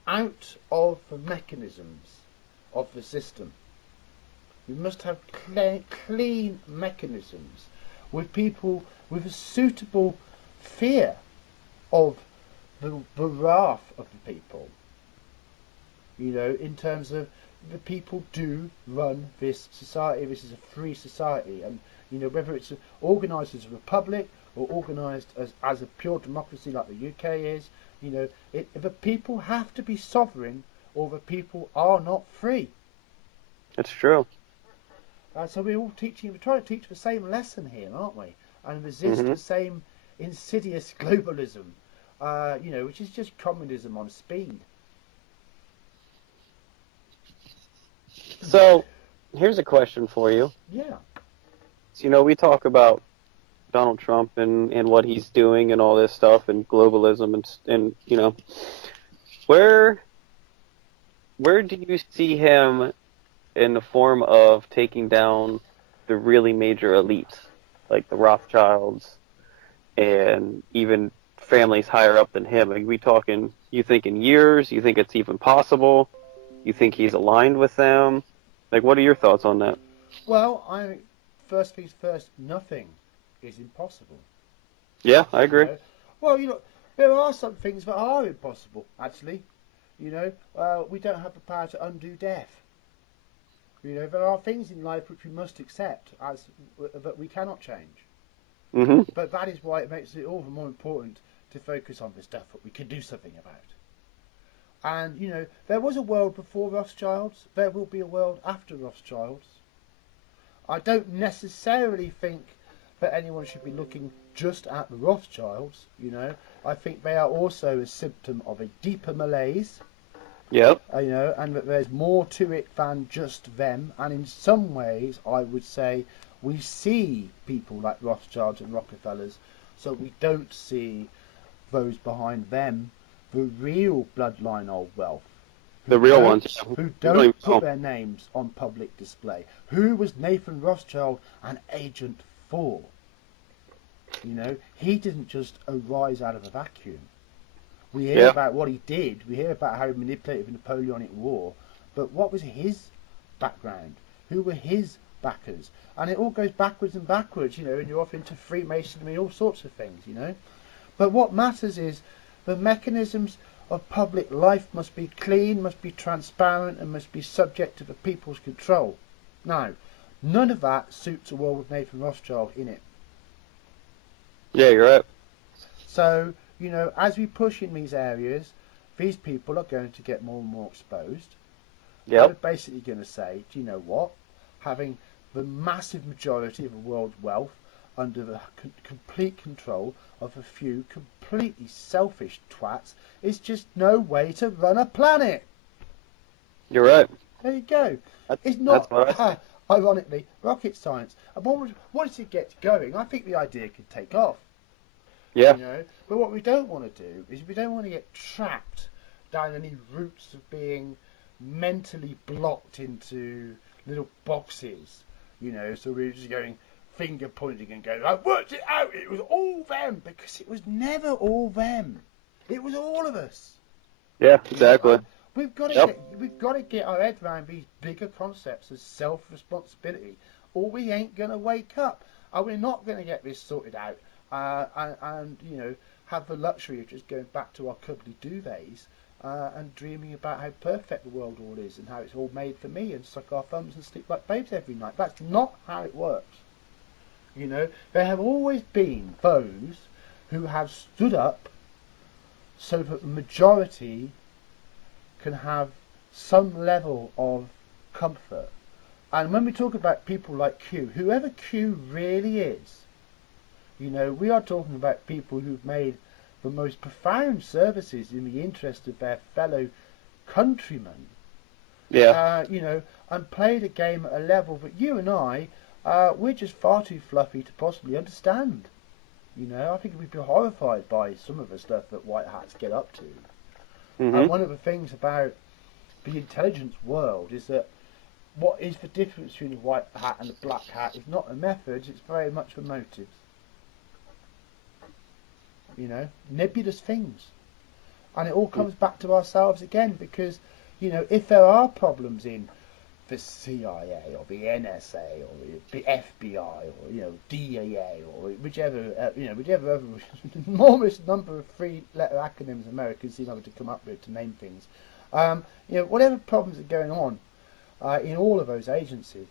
out of the mechanisms of the system. We must have clean mechanisms with people with a suitable fear of the wrath of the people. In terms of the people do run this society. This is a free society, and whether it's organised as a republic or organised as a pure democracy like the UK is, the people have to be sovereign, or the people are not free. It's true. So we're trying to teach the same lesson here, aren't we? And resist the same insidious globalism, which is just communism on speed. So, here's a question for you. Yeah. So, we talk about Donald Trump and what he's doing and all this stuff and globalism and where do you see him in the form of taking down the really major elites, like the Rothschilds and even families higher up than him? You think in years? You think it's even possible? You think he's aligned with them? Like, what are your thoughts on that? Well, first things first, nothing is impossible. Yeah, I agree. Well, there are some things that are impossible, actually. We don't have the power to undo death. There are things in life which we must accept that we cannot change. Mm-hmm. But that is why it makes it all the more important to focus on the stuff that we can do something about. And, there was a world before Rothschilds. There will be a world after Rothschilds. I don't necessarily think that anyone should be looking just at the Rothschilds. I think they are also a symptom of a deeper malaise. Yep. And that there's more to it than just them. And in some ways, I would say, we see people like Rothschilds and Rockefellers, so we don't see those behind them, the real bloodline of wealth. The real ones. Who don't put their names on public display. Who was Nathan Rothschild an agent for? He didn't just arise out of a vacuum. We hear about what he did. We hear about how he manipulated the Napoleonic War. But what was his background? Who were his backers? And it all goes backwards and backwards, and you're off into Freemasonry, all sorts of things, But what matters is the mechanisms of public life must be clean, must be transparent, and must be subject to the people's control. Now, none of that suits a world with Nathan Rothschild in it. Yeah, you're right. So, as we push in these areas, these people are going to get more and more exposed. Yep. They're basically going to say, do you know what? Having the massive majority of the world's wealth under the complete control of a few completely selfish twats is just no way to run a planet. You're right. There you go. It's not, ironically, rocket science. And once it gets going, I think the idea could take off. Yeah. But what we don't want to do is we don't want to get trapped down any routes of being mentally blocked into little boxes. So we're just going finger pointing and going, I worked it out, it was all them, because it was never all them. It was all of us. Yeah, exactly. We've got to get our head around these bigger concepts of self-responsibility, or we ain't going to wake up, and we're not going to get this sorted out, and have the luxury of just going back to our cuddly duvets and dreaming about how perfect the world all is and how it's all made for me, and suck our thumbs and sleep like babes every night. That's not how it works. There have always been those who have stood up so that the majority can have some level of comfort. And when we talk about people like Q, whoever Q really is, we are talking about people who've made the most profound services in the interest of their fellow countrymen. Yeah. And played a game at a level that you and I we're just far too fluffy to possibly understand. You know, I think we'd be horrified by some of the stuff that white hats get up to. And one of the things about the intelligence world is that what is the difference between the white hat and the black hat is not the methods, it's very much the motives. You know, nebulous things. And it all comes back to ourselves again, because, you know, if there are problems in the CIA or the NSA or the FBI or, you know, DAA or whichever, whichever other enormous number of three-letter acronyms Americans seem to come up with to name things, you know, whatever problems are going on in all of those agencies,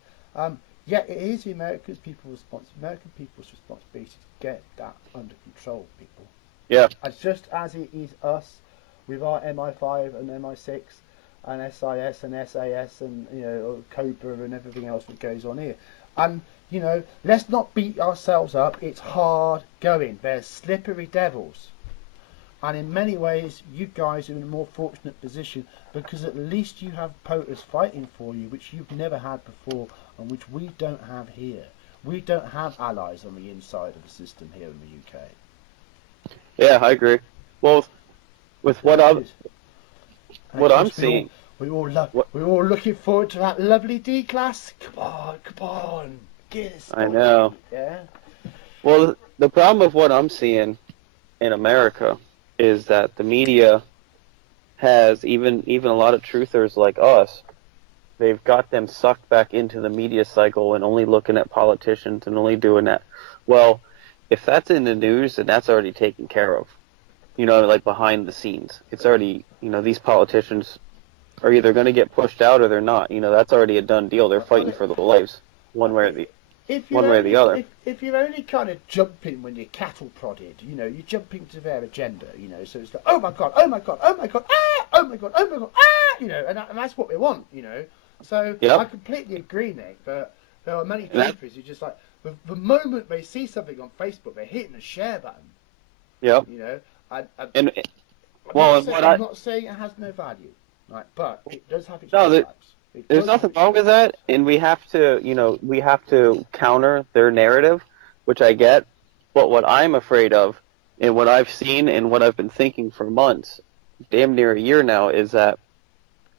yet it is the American people's responsibility to get that under control, people. Yeah. As just as it is us with our MI5 and MI6 and SIS and SAS and, you know, Cobra and everything else that goes on here. And, you know, let's not beat ourselves up. It's hard going. They're slippery devils. And in many ways, you guys are in a more fortunate position, because at least you have POTUS fighting for you, which you've never had before and which we don't have here. We don't have allies on the inside of the system here in the UK. Yeah, I agree. Well, with what I'm seeing, we're all looking forward to that lovely D class. Come on, get us. I know. Yeah. Well, the problem with what I'm seeing in America is that the media has, even a lot of truthers like us, they've got them sucked back into the media cycle and only looking at politicians and only doing that. Well, if that's in the news, then that's already taken care of. You know, like behind the scenes. It's already, you know, these politicians are either going to get pushed out or they're not. You know, that's already a done deal. They're fighting for their lives, one way or the other. If you're only kind of jumping when you're cattle prodded, you know, you're jumping to their agenda, you know, so it's like, oh my god, oh my god, oh my god, ah, oh my god, oh my god, ah, you know, and that's what we want, you know. So yep. I completely agree, Nick, but there are many countries who just like, the moment they see something on Facebook, they're hitting the share button. Yep. You know, I'm not saying it has no value, right? But it does have its drawbacks. There's nothing wrong with that, and we have to counter their narrative, which I get. But what I'm afraid of, and what I've seen and what I've been thinking for months, damn near a year now, is that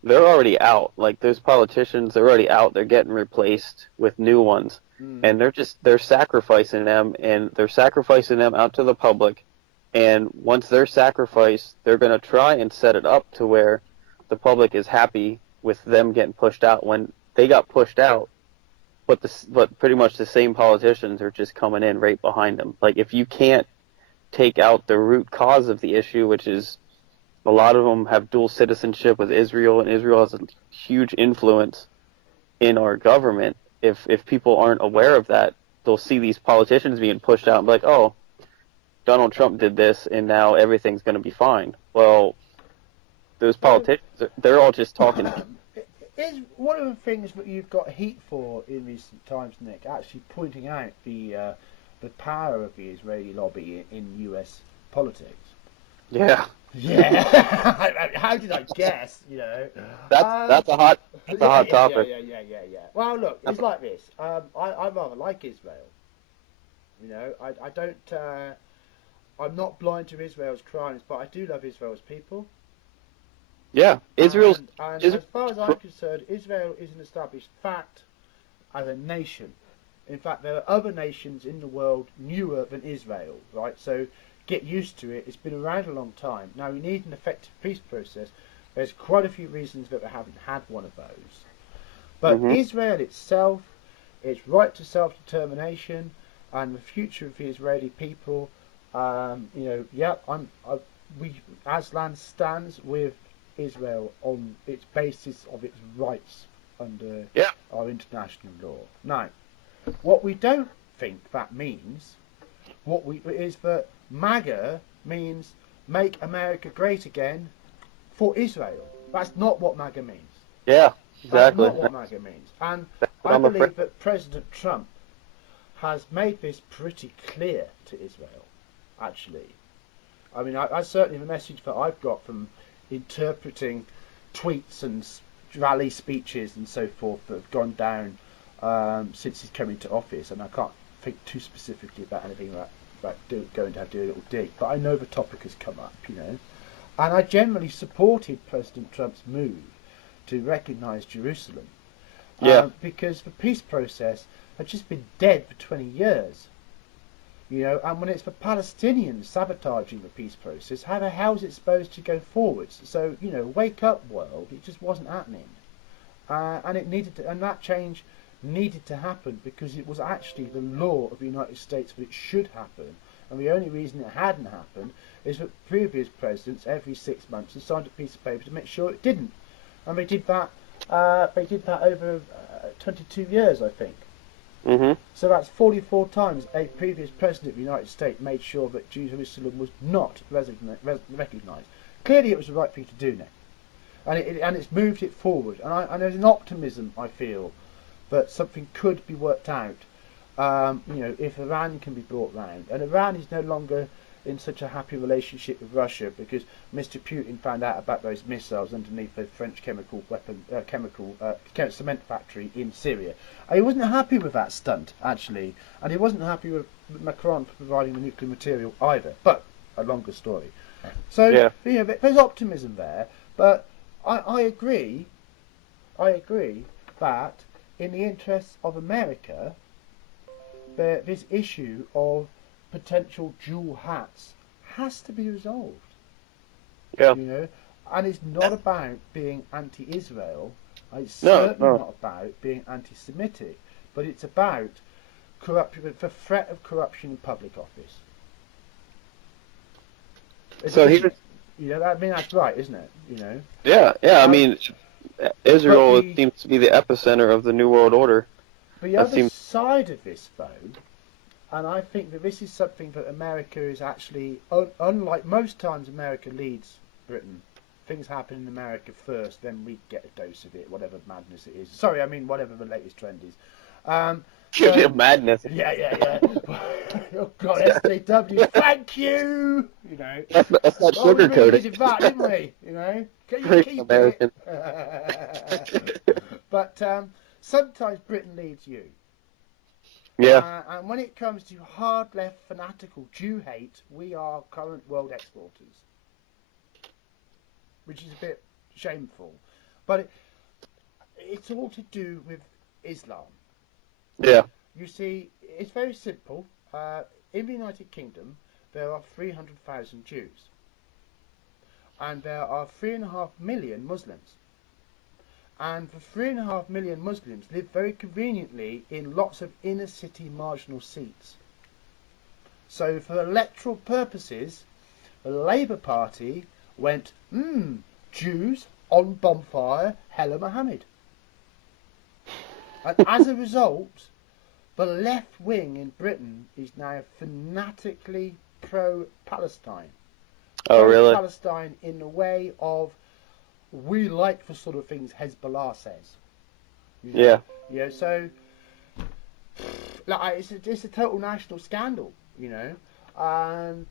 they're already out. Like, those politicians, they're already out. They're getting replaced with new ones, and they're sacrificing them, and they're sacrificing them out to the public. And once they're sacrificed, they're going to try and set it up to where the public is happy with them getting pushed out when they got pushed out. But pretty much the same politicians are just coming in right behind them. Like, if you can't take out the root cause of the issue, which is a lot of them have dual citizenship with Israel, and Israel has a huge influence in our government. If people aren't aware of that, they'll see these politicians being pushed out and be like, oh, Donald Trump did this, and now everything's going to be fine. Well, those politicians, they're all just talking. Is one of the things that you've got heat for in recent times, Nick, actually pointing out the power of the Israeli lobby in U.S. politics? Yeah. Yeah. How did I guess? You know. That's a hot topic. Yeah. Well, look, it's like this. I rather like Israel. You know, I don't. I'm not blind to Israel's crimes, but I do love Israel's people. Yeah, and as far as I'm concerned, Israel is an established fact as a nation. In fact, there are other nations in the world newer than Israel, right? So get used to it. It's been around a long time. Now, we need an effective peace process. There's quite a few reasons that we haven't had one of those. But Israel itself, its right to self-determination, and the future of the Israeli people, Aslan stands with Israel on its basis of its rights under our international law. Now, what we don't think that means, is that MAGA means make America great again for Israel. That's not what MAGA means. Yeah, exactly. That's not what MAGA means. And I believe that President Trump has made this pretty clear to Israel, actually. I mean, I certainly, the message that I've got from interpreting tweets and rally speeches and so forth that have gone down since he's come into office, and I can't think too specifically about anything going to have to do a little dig, but I know the topic has come up, and I generally supported President Trump's move to recognise Jerusalem, because the peace process had just been dead for 20 years, and when it's the Palestinians sabotaging the peace process, how the hell is it supposed to go forwards? So, wake up, world! It just wasn't happening, and it needed to, and that change needed to happen because it was actually the law of the United States that it should happen, and the only reason it hadn't happened is that previous presidents every 6 months had signed a piece of paper to make sure it didn't, and they did that. Over 22 years, I think. Mm-hmm. So that's 44 times a previous president of the United States made sure that Jerusalem was not recognised. Clearly, it was the right thing to do now, and it's moved it forward. And there's an optimism, I feel, that something could be worked out. If Iran can be brought round, and Iran is no longer in such a happy relationship with Russia because Mr. Putin found out about those missiles underneath the French cement factory in Syria. He wasn't happy with that stunt, actually, and he wasn't happy with Macron for providing the nuclear material either. But a longer story. So there's optimism there, but I agree that in the interests of America, this issue of potential dual hats has to be resolved. Yeah. And it's not about being anti-Israel. It's certainly not about being anti-Semitic, but it's about corruption, the threat of corruption in public office. So here's, I mean, that's right, isn't it? Yeah. I mean, Israel seems to be the epicenter of the New World Order. The other side of this, though, and I think that this is something that America is actually, unlike most times America leads Britain, things happen in America first, then we get a dose of it, whatever madness it is. Sorry, I mean whatever the latest trend is. Madness. Yeah. Oh God, SJW, thank you! That's not sugarcoating. We did that, didn't we? Can you keep American. it? But sometimes Britain leads you. Yeah. And when it comes to hard left fanatical Jew hate, we are current world exporters, which is a bit shameful. But it's all to do with Islam. Yeah. You see, it's very simple. In the United Kingdom, there are 300,000 Jews, and there are 3.5 million Muslims. And the 3.5 million Muslims live very conveniently in lots of inner city marginal seats. So for electoral purposes, the Labour Party went, Jews on bonfire, Hella Mohammed. And as a result, the left wing in Britain is now fanatically pro-Palestine. Oh, really? Pro-Palestine in the way of, we like the sort of things Hezbollah says. Yeah. So it's a total national scandal, and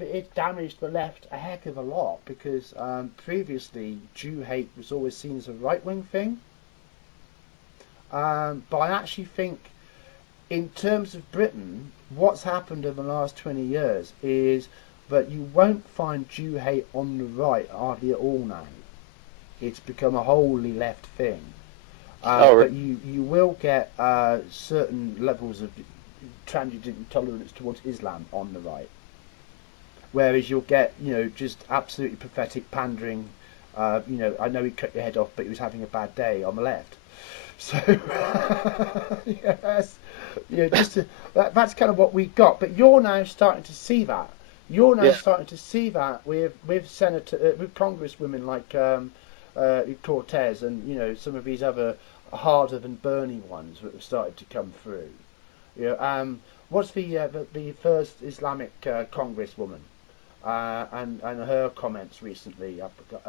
it damaged the left a heck of a lot because previously Jew hate was always seen as a right-wing thing. But I actually think, in terms of Britain, what's happened over the last 20 years is that you won't find Jew hate on the right hardly at all now. It's become a wholly left thing. But you will get certain levels of transient intolerance towards Islam on the right. Whereas you'll get, just absolutely pathetic pandering. I know he cut your head off, but he was having a bad day on the left. So, yes, that's kind of what we got. But you're now starting to see that. You're now starting to see that with with congresswomen like Cortez and some of these other harder than Bernie ones that have started to come through. What's the first Islamic congresswoman and her comments recently? I forgot,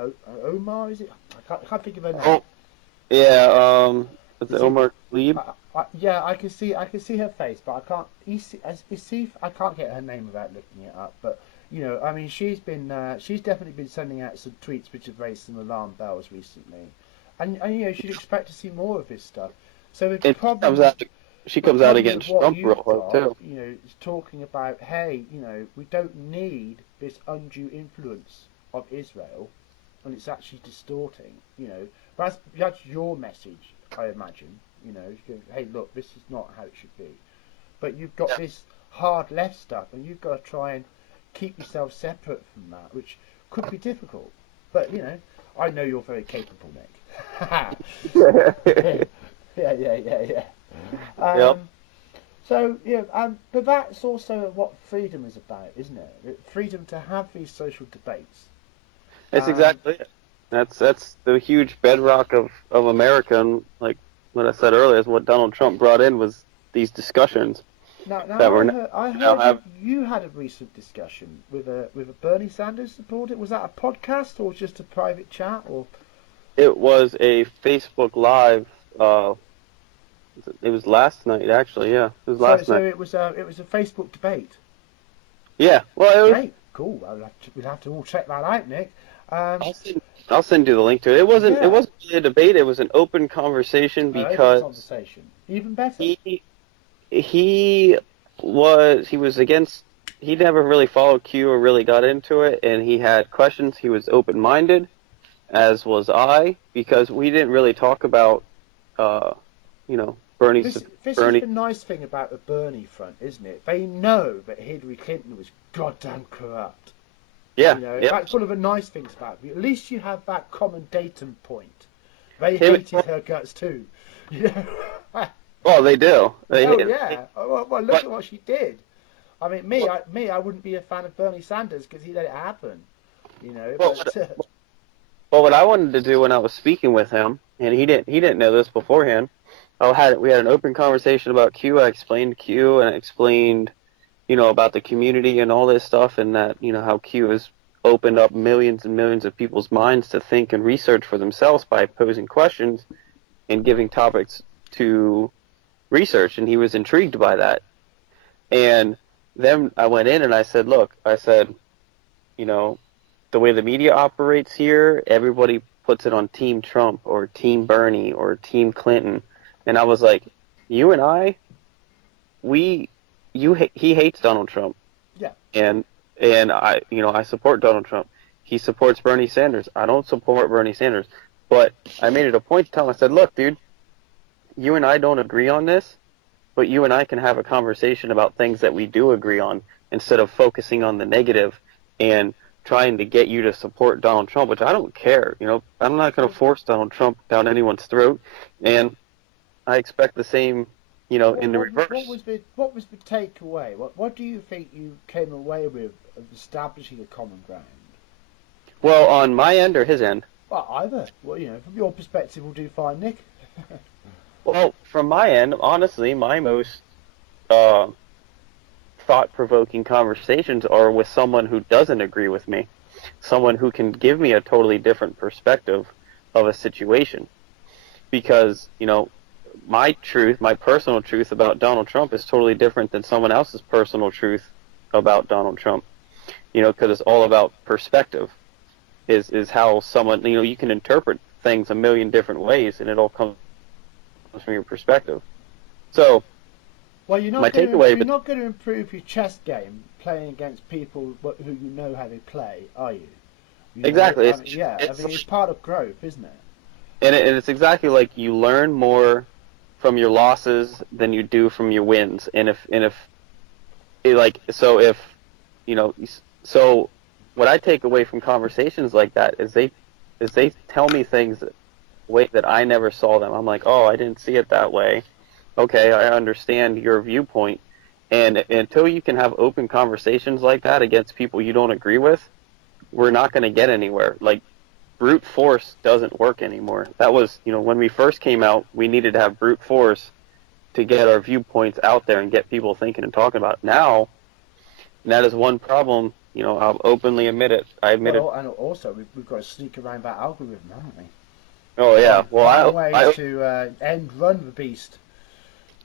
Omar, is it? I can't think of her name. Oh, yeah. Is it Omar Tlaib? Yeah, I can see her face, but I can't. I can't get her name without looking it up. But I mean, she's definitely been sending out some tweets which have raised some alarm bells recently, and you'd expect to see more of this stuff. So the It problem, comes out. She the comes out problem with against what Trump real you've hard got, too. is talking about, hey, we don't need this undue influence of Israel, and it's actually distorting. That's your message, I imagine. Hey, look, this is not how it should be. But you've got Yeah. this hard left stuff, and you've got to try and keep yourself separate from that, which could be difficult. But I know you're very capable, Nick. Yeah. Yep. But that's also what freedom is about, isn't it? Freedom to have these social debates. That's exactly it. That's the huge bedrock of America, and like what I said earlier, is what Donald Trump brought in was these discussions Now that I now heard have. you had a recent discussion with a Bernie Sanders supporter. Was that a podcast or just a private chat? Or It was a Facebook Live. It was last night, actually. Yeah, it was last so night. it was a Facebook debate. Yeah. Well, it was. Great, cool. We'll have to all check that out, Nick. I'll send, I'll send you the link to it. It wasn't. It Yeah, wasn't really a debate. It was an open conversation open because conversation, even better. he was against. He never really followed Q or really got into it, and he had questions. He was open minded, as was I, because we didn't really talk about, Bernie. This Bernie. is the nice thing about the Bernie front, isn't it? They know that Hillary Clinton was goddamn corrupt. Yeah. Yep. That's one of the nice things about it. At least you have that common datum point. They hated her guts too. Well, they do. Yeah. Well, look at what she did. I mean, I wouldn't be a fan of Bernie Sanders because he let it happen. Well, what I wanted to do when I was speaking with him, and he didn't know this beforehand. We had an open conversation about Q. I explained Q, and I explained, about the community and all this stuff, and that, how Q has opened up millions and millions of people's minds to think and research for themselves by posing questions and giving topics to research, and he was intrigued by that. And then I went in and I said, look, the way the media operates here, everybody puts it on Team Trump or Team Bernie or Team Clinton. And I was like, you and I, he hates Donald Trump. Yeah. And I support Donald Trump. He supports Bernie Sanders. I don't support Bernie Sanders. But I made it a point to tell him, I said, look, dude, you and I don't agree on this, but you and I can have a conversation about things that we do agree on instead of focusing on the negative and trying to get you to support Donald Trump, which I don't care. I'm not going to force Donald Trump down anyone's throat, and I expect the same, in the reverse. What was the takeaway? What do you think you came away with of establishing a common ground? Well, on my end or his end? Well, either. Well, from your perspective, will do fine, Nick. Well, from my end, honestly, my most thought-provoking conversations are with someone who doesn't agree with me, someone who can give me a totally different perspective of a situation. Because, my personal truth about Donald Trump is totally different than someone else's personal truth about Donald Trump. Because it's all about perspective. Is how someone, you can interpret things a million different ways, and it all comes from your perspective. So, well, you're not going to improve your chess game playing against people who you know how they play, are you? Exactly. It's part of growth, isn't it? And it's exactly like you learn more from your losses than you do from your wins. So what I take away from conversations like that is they tell me things that I never saw them. I'm like, oh, I didn't see it that way. Okay, I understand your viewpoint. And until you can have open conversations like that against people you don't agree with, we're not going to get anywhere. Like, brute force doesn't work anymore. That was, when we first came out, we needed to have brute force to get our viewpoints out there and get people thinking and talking about it. Now, and that is one problem, I'll openly admit it. I admit it. And also, we've got to sneak around that algorithm, haven't we? Oh, yeah. Find ways to run the beast.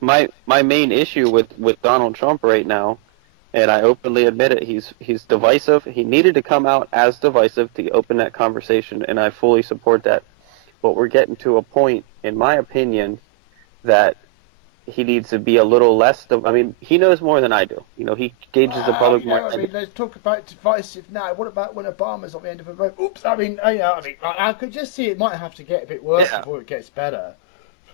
My main issue with Donald Trump right now, and I openly admit it, he's divisive. He needed to come out as divisive to open that conversation, and I fully support that. But we're getting to a point, in my opinion, that he needs to be a little less. I mean, he knows more than I do. He gauges the Well, public more. I mean, let's talk about divisive now. What about when Obama's on the end of a rope? Oops, I could just see it might have to get a bit worse before it gets better.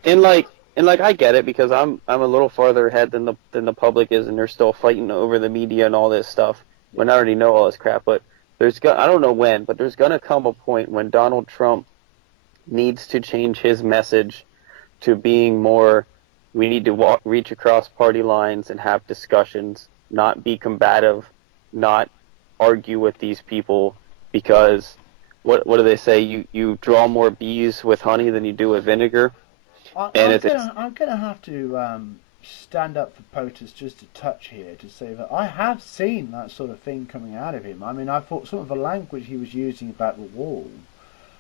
And like I get it because I'm a little farther ahead than the public is, and they're still fighting over the media and all this stuff. When I already know all this crap, but I don't know when, but there's gonna come a point when Donald Trump needs to change his message to being more. We need to reach across party lines and have discussions, not be combative, not argue with these people, because what do they say? You draw more bees with honey than you do with vinegar. I'm gonna have to stand up for POTUS just a touch here to say that I have seen that sort of thing coming out of him. I mean, I thought some of the language he was using about the wall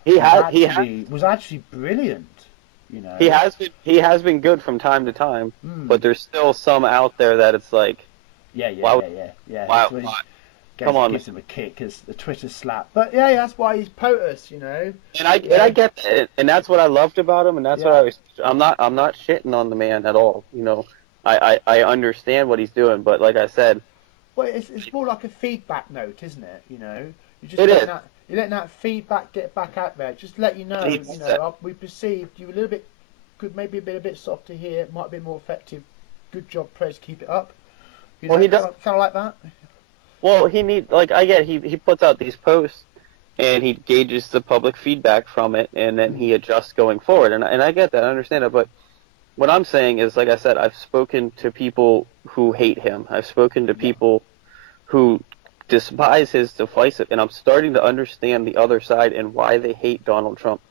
was actually brilliant. He has been good from time to time, but there's still some out there that it's like, wow, come on, gives him a kick as the Twitter slap. But yeah, that's why he's POTUS, And I get that, and that's what I loved about him, and that's what I'm not shitting on the man at all. I understand what he's doing, but like I said, well, it's more like a feedback note, isn't it? You're just you're letting that feedback get back out there. Just let you know, we perceived you a little bit, could maybe be a bit softer here, might be more effective. Good job, Prez, keep it up. Well, he does kind of like that. Well, he puts out these posts and he gauges the public feedback from it, and then he adjusts going forward. And I get that, I understand it, but what I'm saying is, like I said, I've spoken to people who hate him. I've spoken to people who despise his divisive, and I'm starting to understand the other side and why they hate Donald Trump.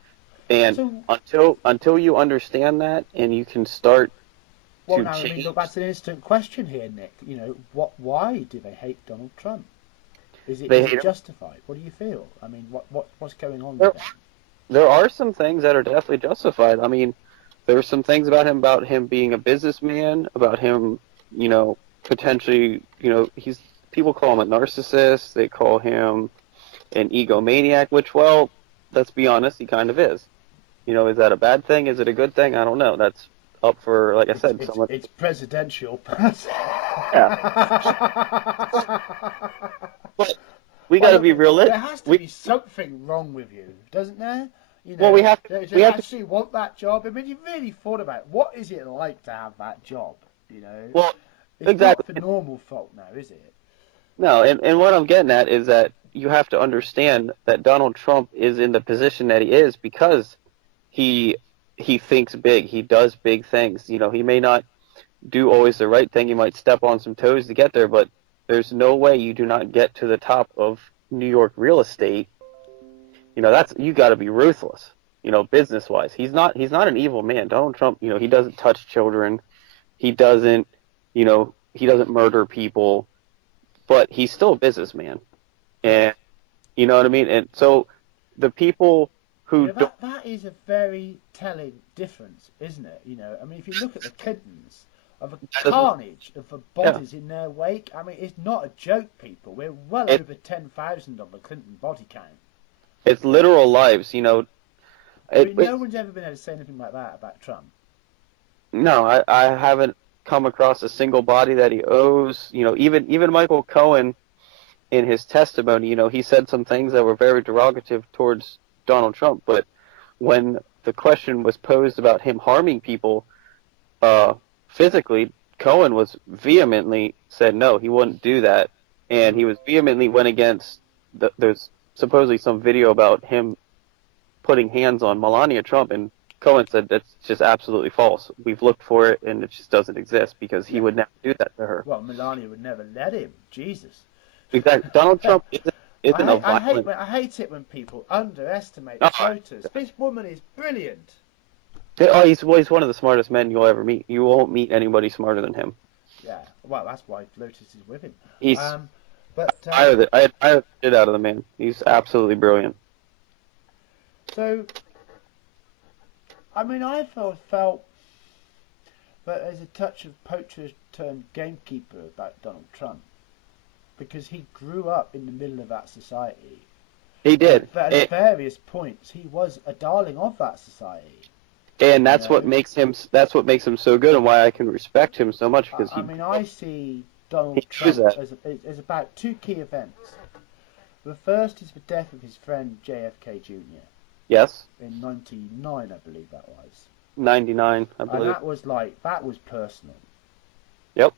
And until you understand that, and you can start to change. I mean, look, that's an instant question here, Nick. Why do they hate Donald Trump? Is it justified? What do you feel? I mean, what's going on there? There are some things that are definitely justified. I mean, there are some things about him being a businessman, about him, potentially, people call him a narcissist. They call him an egomaniac, which, well, let's be honest, he kind of is. Is that a bad thing? Is it a good thing? I don't know. That's up for, like I said, someone. It's presidential. But we got to be realistic. There has to be something wrong with you, doesn't there? Well, we have to. We actually want that job. I mean, you really thought about what is it like to have that job? Well, it's exactly. Not for normal folk now, is it? No, and what I'm getting at is that you have to understand that Donald Trump is in the position that he is because he thinks big. He does big things. He may not do always the right thing. He might step on some toes to get there, but there's no way you do not get to the top of New York real estate. You got to be ruthless. Business wise, he's not an evil man. Donald Trump, he doesn't touch children. He doesn't murder people, but he's still a businessman. And you know what I mean? And so the people who that is a very telling difference, isn't it? I mean, if you look at the Clintons, of a carnage of the bodies in their wake, I mean, it's not a joke, people. We're well over 10,000 on the Clinton body count. It's literal lives, no one's ever been able to say anything like that about Trump. No, I haven't come across a single body that he owes. Even Michael Cohen, in his testimony, he said some things that were very derogative towards Donald Trump. But when the question was posed about him harming people physically, Cohen was vehemently said no, he wouldn't do that, and he was vehemently went against. There's supposedly some video about him putting hands on Melania Trump, and Cohen said that's just absolutely false. We've looked for it, and it just doesn't exist because he would never do that to her. Well, Melania would never let him. Jesus. Exactly. Donald Trump isn't a violent. I hate it when people underestimate the voters. This woman is brilliant. Oh, he's one of the smartest men you'll ever meet. You won't meet anybody smarter than him. Yeah, well, that's why Lotus is with him. He's. I admire the shit out of the man. He's absolutely brilliant. So, I mean, I felt that there's a touch of poacher turned gamekeeper about Donald Trump because he grew up in the middle of that society. He did. At various points, he was a darling of that society. And that's You what know? makes him. That's what makes him so good, and why I can respect him so much because I mean, I see Donald he knows Trump that. as about two key events. The first is the death of his friend JFK Jr. Yes, in '99, I believe that was. 99, I And believe. that was personal. Yep.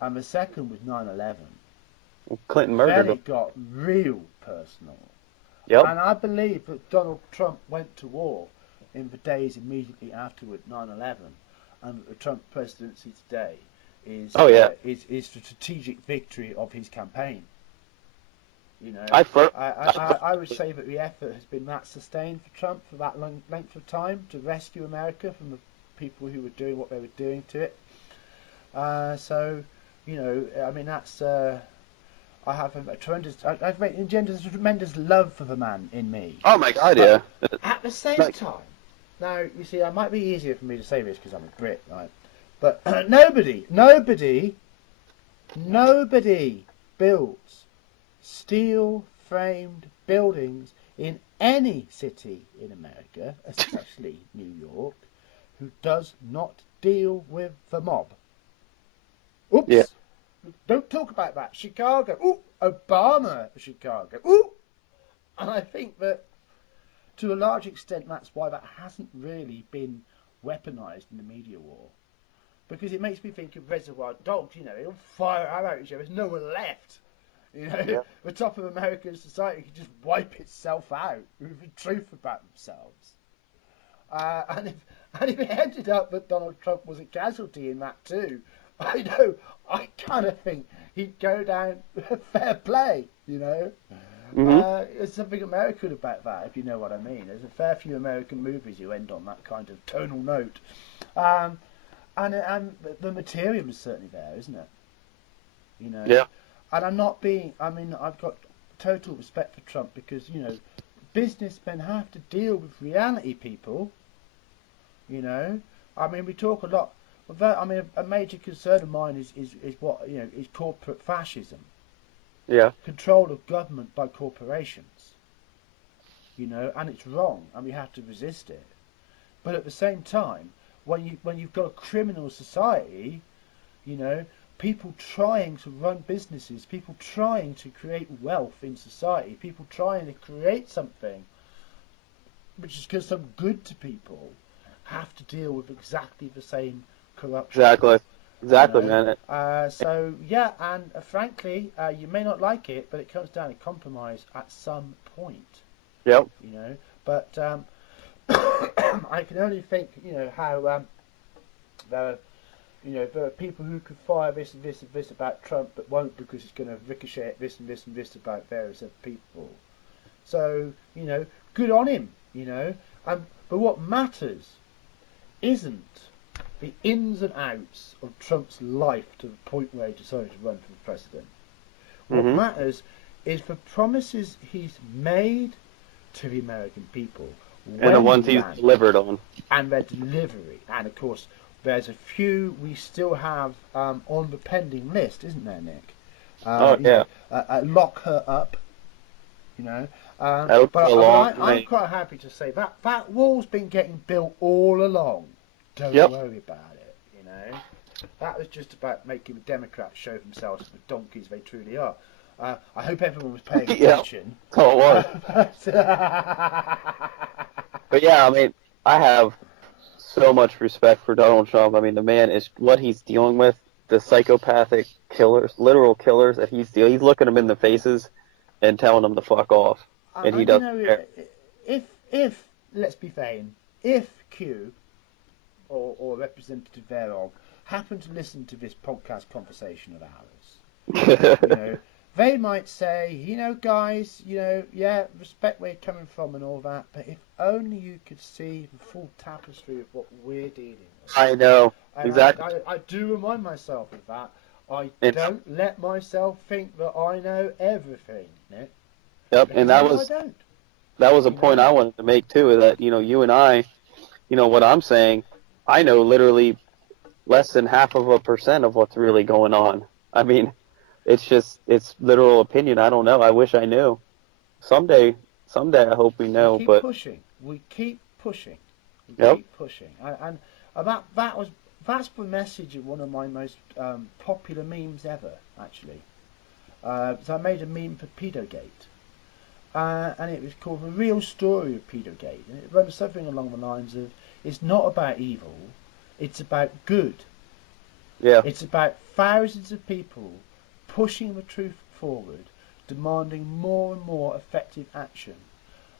And the second was 9/11. Clinton Then murdered him. it got real personal. Yep. And I believe that Donald Trump went to war in the days immediately afterward, 9/11, and that the Trump presidency today is Oh, yeah. is the strategic victory of his campaign. You know, I I would say that the effort has been that sustained for Trump for that long length of time to rescue America from the people who were doing what they were doing to it. So, you know, I mean, that's I have a tremendous, I've engendered a tremendous love for the man in me. Oh my God, But yeah. at the same Like- time, now you see, it might be easier for me to say this because I'm a Brit, right? But nobody builds steel-framed buildings in any city in America, especially New York, who does not deal with the mob. Oops. Yeah. Don't talk about that. Chicago. Ooh, Obama, Chicago. Ooh. And I think that to a large extent that's why that hasn't really been weaponized in the media war. Because it makes me think of Reservoir Dogs, you know, they all fire out at each other. There's no one left. You know, Yeah. the top of American society can just wipe itself out with the truth about themselves. And if it ended up that Donald Trump was a casualty in that too, I kind of think he'd go down fair play, you know. There's something American about that, if you know what I mean. There's a fair few American movies who end on that kind of tonal note. And the material is certainly there, isn't it? You know. Yeah. And I've got total respect for Trump because, you know, businessmen have to deal with reality, people. You know. I mean, we talk a lot. A major concern of mine is what, you know, is corporate fascism. Yeah. Control of government by corporations. You know, and it's wrong, and we have to resist it. But at the same time, when you've got a criminal society, you know, people trying to run businesses, people trying to create wealth in society, people trying to create something which is going to some good to people, have to deal with exactly the same corruption. Exactly, You know? man. So yeah, and frankly, you may not like it, but it comes down to compromise at some point. Yep. You know, but I can only think, you know, how there are people who could fire this and this and this about Trump, but won't because it's going to ricochet at this and this and this about various other people. So, you know, good on him. You know, but what matters isn't the ins and outs of Trump's life to the point where he decided to run for president. What matters is the promises he's made to the American people. And the ones he's delivered on. And their delivery. And of course, there's a few we still have on the pending list, isn't there, Nick? Yeah. Lock her up. You know. That'll But go a long I'm way. quite happy to say that wall's been getting built all along. Don't worry about it, you know. That was just about making the Democrats show themselves the donkeys they truly are. I hope everyone was paying attention. Oh, it was. But yeah, I mean, I have so much respect for Donald Trump. I mean, the man is what he's dealing with, the psychopathic killers, literal killers that he's dealing. He's looking them in the faces and telling them to fuck off, and he doesn't care. If let's be vain, if Q or a representative thereof happen to listen to this podcast conversation of ours, you know, they might say, you know, guys, you know, yeah, respect where you're coming from and all that, but if only you could see the full tapestry of what we're dealing with. I know. And Exactly. I do remind myself of that. I don't let myself think that I know everything, Nick. Yep, Because and that I was don't. a point I wanted to make too. That, you know, you and I, you know, what I'm saying, I know literally less than 0.5% of what's really going on. I mean, it's literal opinion. I don't know. I wish I knew. Someday I hope we know. We keep but pushing. We keep pushing. Yep. Keep pushing, and that's the message of one of my most popular memes ever, actually. So I made a meme for Pedogate, and it was called "The Real Story of Pedogate," and it runs something along the lines of, "It's not about evil, it's about good. Yeah. It's about thousands of people pushing the truth forward, demanding more and more effective action,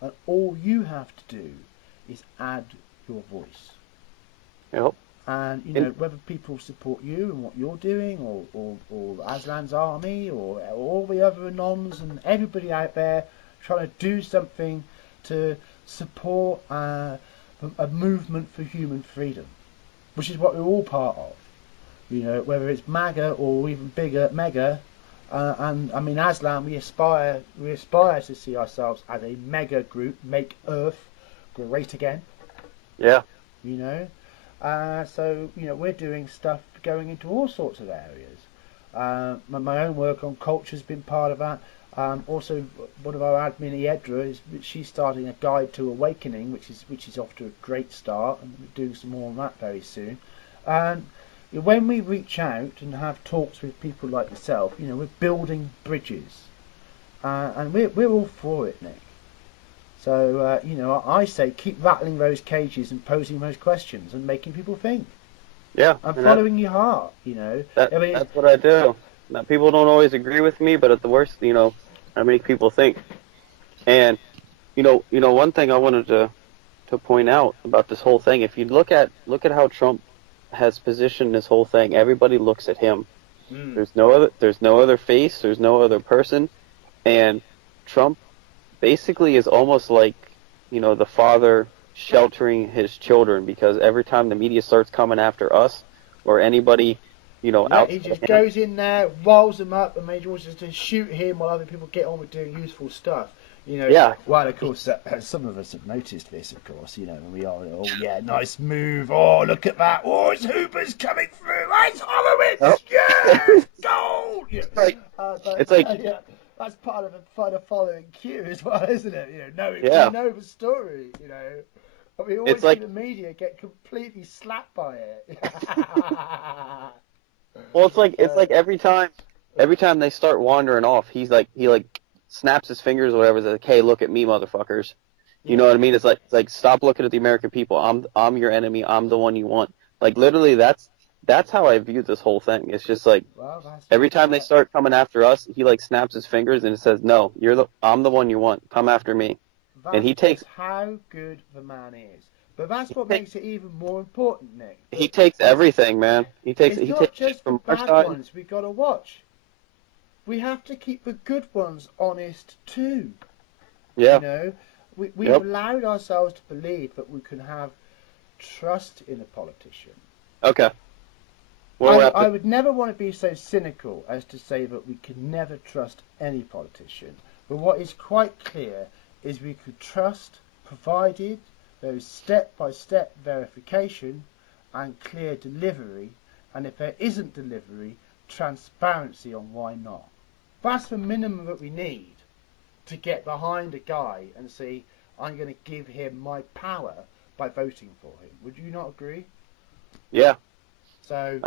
and all you have to do is add your voice." Yep. And whether people support you and what you're doing, or Aslan's army, or all the other Anons and everybody out there trying to do something to support a movement for human freedom, which is what we're all part of. Whether it's MAGA or even bigger, MAGA. And I mean, Aslan, we aspire to see ourselves as a mega group, make Earth great again. Yeah. So we're doing stuff going into all sorts of areas. My own work on culture has been part of that. Also, one of our admin, Edra, she's starting a guide to awakening, which is off to a great start, and we're doing some more on that very soon. And when we reach out and have talks with people like yourself, we're building bridges, and we're all for it, Nick. So, I say keep rattling those cages and posing those questions and making people think. Yeah. And following your heart, That's what I do. Now, people don't always agree with me, but at the worst, I make people think. And, one thing I wanted to point out about this whole thing, if you look at how Trump has positioned this whole thing, everybody looks at him. There's no other face, there's no other person, and Trump basically is almost like, the father sheltering his children, because every time the media starts coming after us or anybody, he just goes in there, riles them up, and makes just to shoot him while other people get on with doing useful stuff. Yeah. Well, of course, some of us have noticed this, of course, and we are, oh yeah, nice move, oh, look at that, oh, it's Hooper's coming through, it's Horowitz, yes, goal! It's like, yeah, that's part of the following cue as well, isn't it? We know the story, but we always see the media get completely slapped by it. Well, it's like every time they start wandering off, he snaps his fingers or whatever. He's like, "Hey, look at me, motherfuckers." You know what I mean? It's like stop looking at the American people. I'm your enemy. I'm the one you want. Like literally, that's how I view this whole thing. It's just like every time they start coming after us, he snaps his fingers and says, "No, I'm the one you want. Come after me." And he takes how good the man is. But that's what makes it even more important, Nick. He takes everything, man. He takes just from the our bad side. ones we got to watch. We have to keep the good ones honest too. Yeah. We've allowed ourselves to believe that we can have trust in a politician. Okay. I would never want to be so cynical as to say that we can never trust any politician. But what is quite clear is we could trust, provided there is step-by-step verification and clear delivery, and if there isn't delivery, transparency on why not. That's the minimum that we need to get behind a guy and say, I'm going to give him my power by voting for him. Would you not agree? Yeah. So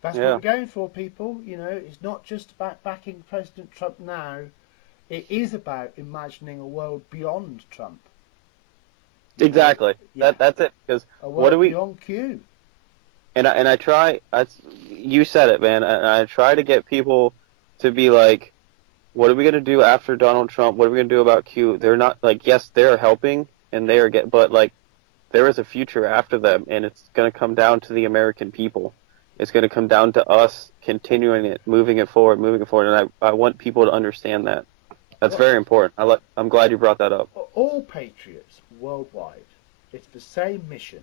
that's what we're going for, people. It's not just about backing President Trump now. It is about imagining a world beyond Trump. Exactly. That's it. Because what do we beyond Q? And I try. You said it, man. And I try to get people to be like, what are we going to do after Donald Trump? What are we going to do about Q? They're not yes, they're helping and they are but there is a future after them, and it's going to come down to the American people. It's going to come down to us continuing it, moving it forward, and I want people to understand that. That's very important. I'm glad you brought that up. All patriots worldwide, it's the same mission,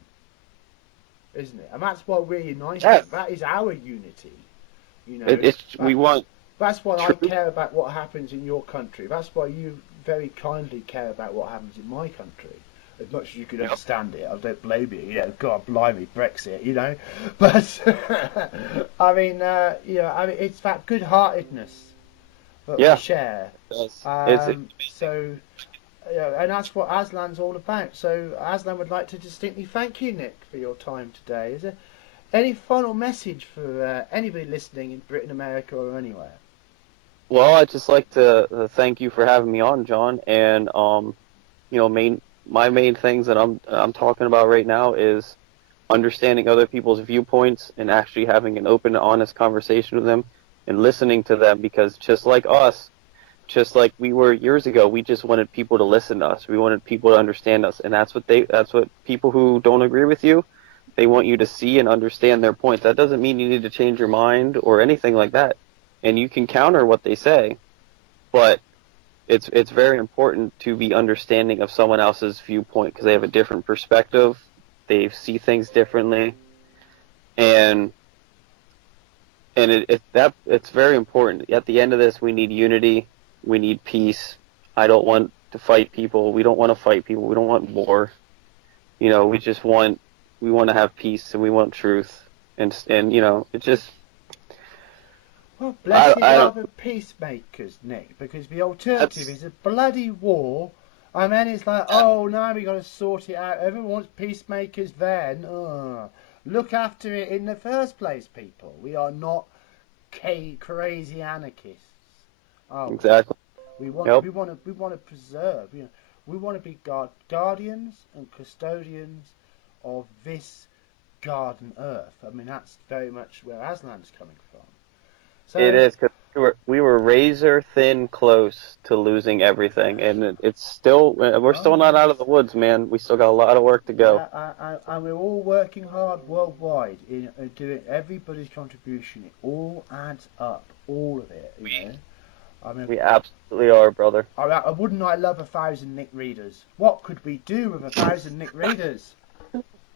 isn't it? And that's why we're united. Yes. That is our unity. We want. That's why I care about what happens in your country. That's why you very kindly care about what happens in my country. As much as you could understand it, I don't blame you. God blimey, Brexit, But I mean, it's that good-heartedness that we share. So and that's what Aslan's all about. So Aslan would like to distinctly thank you, Nick, for your time today. Is there any final message for anybody listening in Britain, America, or anywhere? Well, I'd just like to thank you for having me on, John. And my main things that I'm talking about right now is understanding other people's viewpoints and actually having an open, honest conversation with them and listening to them. Because just like us, just like we were years ago, we just wanted people to listen to us. We wanted people to understand us, and that's what people who don't agree with you, they want you to see and understand their point. That doesn't mean you need to change your mind or anything like that. And you can counter what they say, but it's very important to be understanding of someone else's viewpoint because they have a different perspective. They see things differently, and it's very important. At the end of this, we need unity. We need peace. I don't want to fight people. We don't want to fight people. We don't want war. We just want to have peace and we want truth. And it just. Well, blessed are the peacemakers, Nick, because the alternative is a bloody war. I mean, it's like, oh, now we got to sort it out. Everyone wants peacemakers then. Look after it in the first place, people. We are not crazy anarchists. Oh, exactly. We want to preserve. We want to be guardians and custodians of this garden earth. I mean, that's very much where Aslan's coming from. So, it is, because we were razor thin close to losing everything, and it's still we're still not out of the woods, man. We still got a lot of work to go. And we're all working hard worldwide in doing everybody's contribution. It all adds up, all of it. I mean, we absolutely are, brother. Wouldn't I love 1,000 Nick readers? What could we do with 1,000 Nick readers?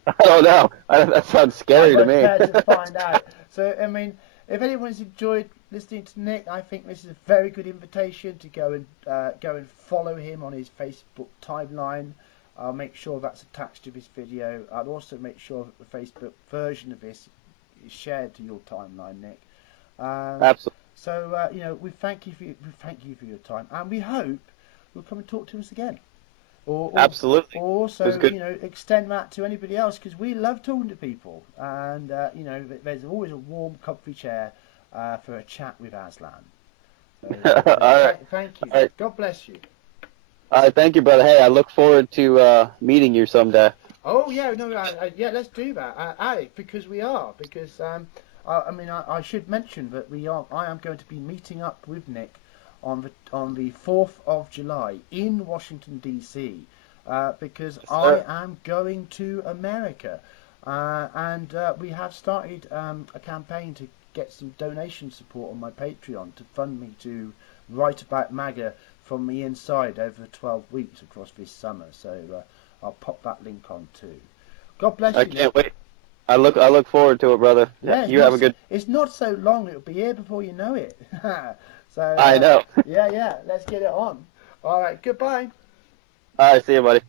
I don't know. That sounds scary to me. To find out. So, I mean, if anyone's enjoyed listening to Nick, I think this is a very good invitation to go and follow him on his Facebook timeline. I'll make sure that's attached to this video. I'll also make sure that the Facebook version of this is shared to your timeline, Nick. Absolutely. So we thank you for your time, and we hope you'll come and talk to us again. Absolutely. Also, extend that to anybody else, because we love talking to people, and there's always a warm, comfy chair for a chat with Aslan. So, all right. Thank you. Right. God bless you. All right, thank you, brother. Hey, I look forward to meeting you someday. Oh yeah, no, yeah, let's do that, because we are. Because I should mention that I am going to be meeting up with Nick on the 4th of July in Washington DC, because I am going to America, and we have started a campaign to get some donation support on my Patreon to fund me to write about MAGA from the inside over the 12 weeks across this summer. So I'll pop that link on too. God bless you. I can't wait. I look forward to it, brother. Yeah, you have a good. It's not so long. It'll be here before you know it. So I know. Yeah. Let's get it on. All right. Goodbye. All right. See you, buddy.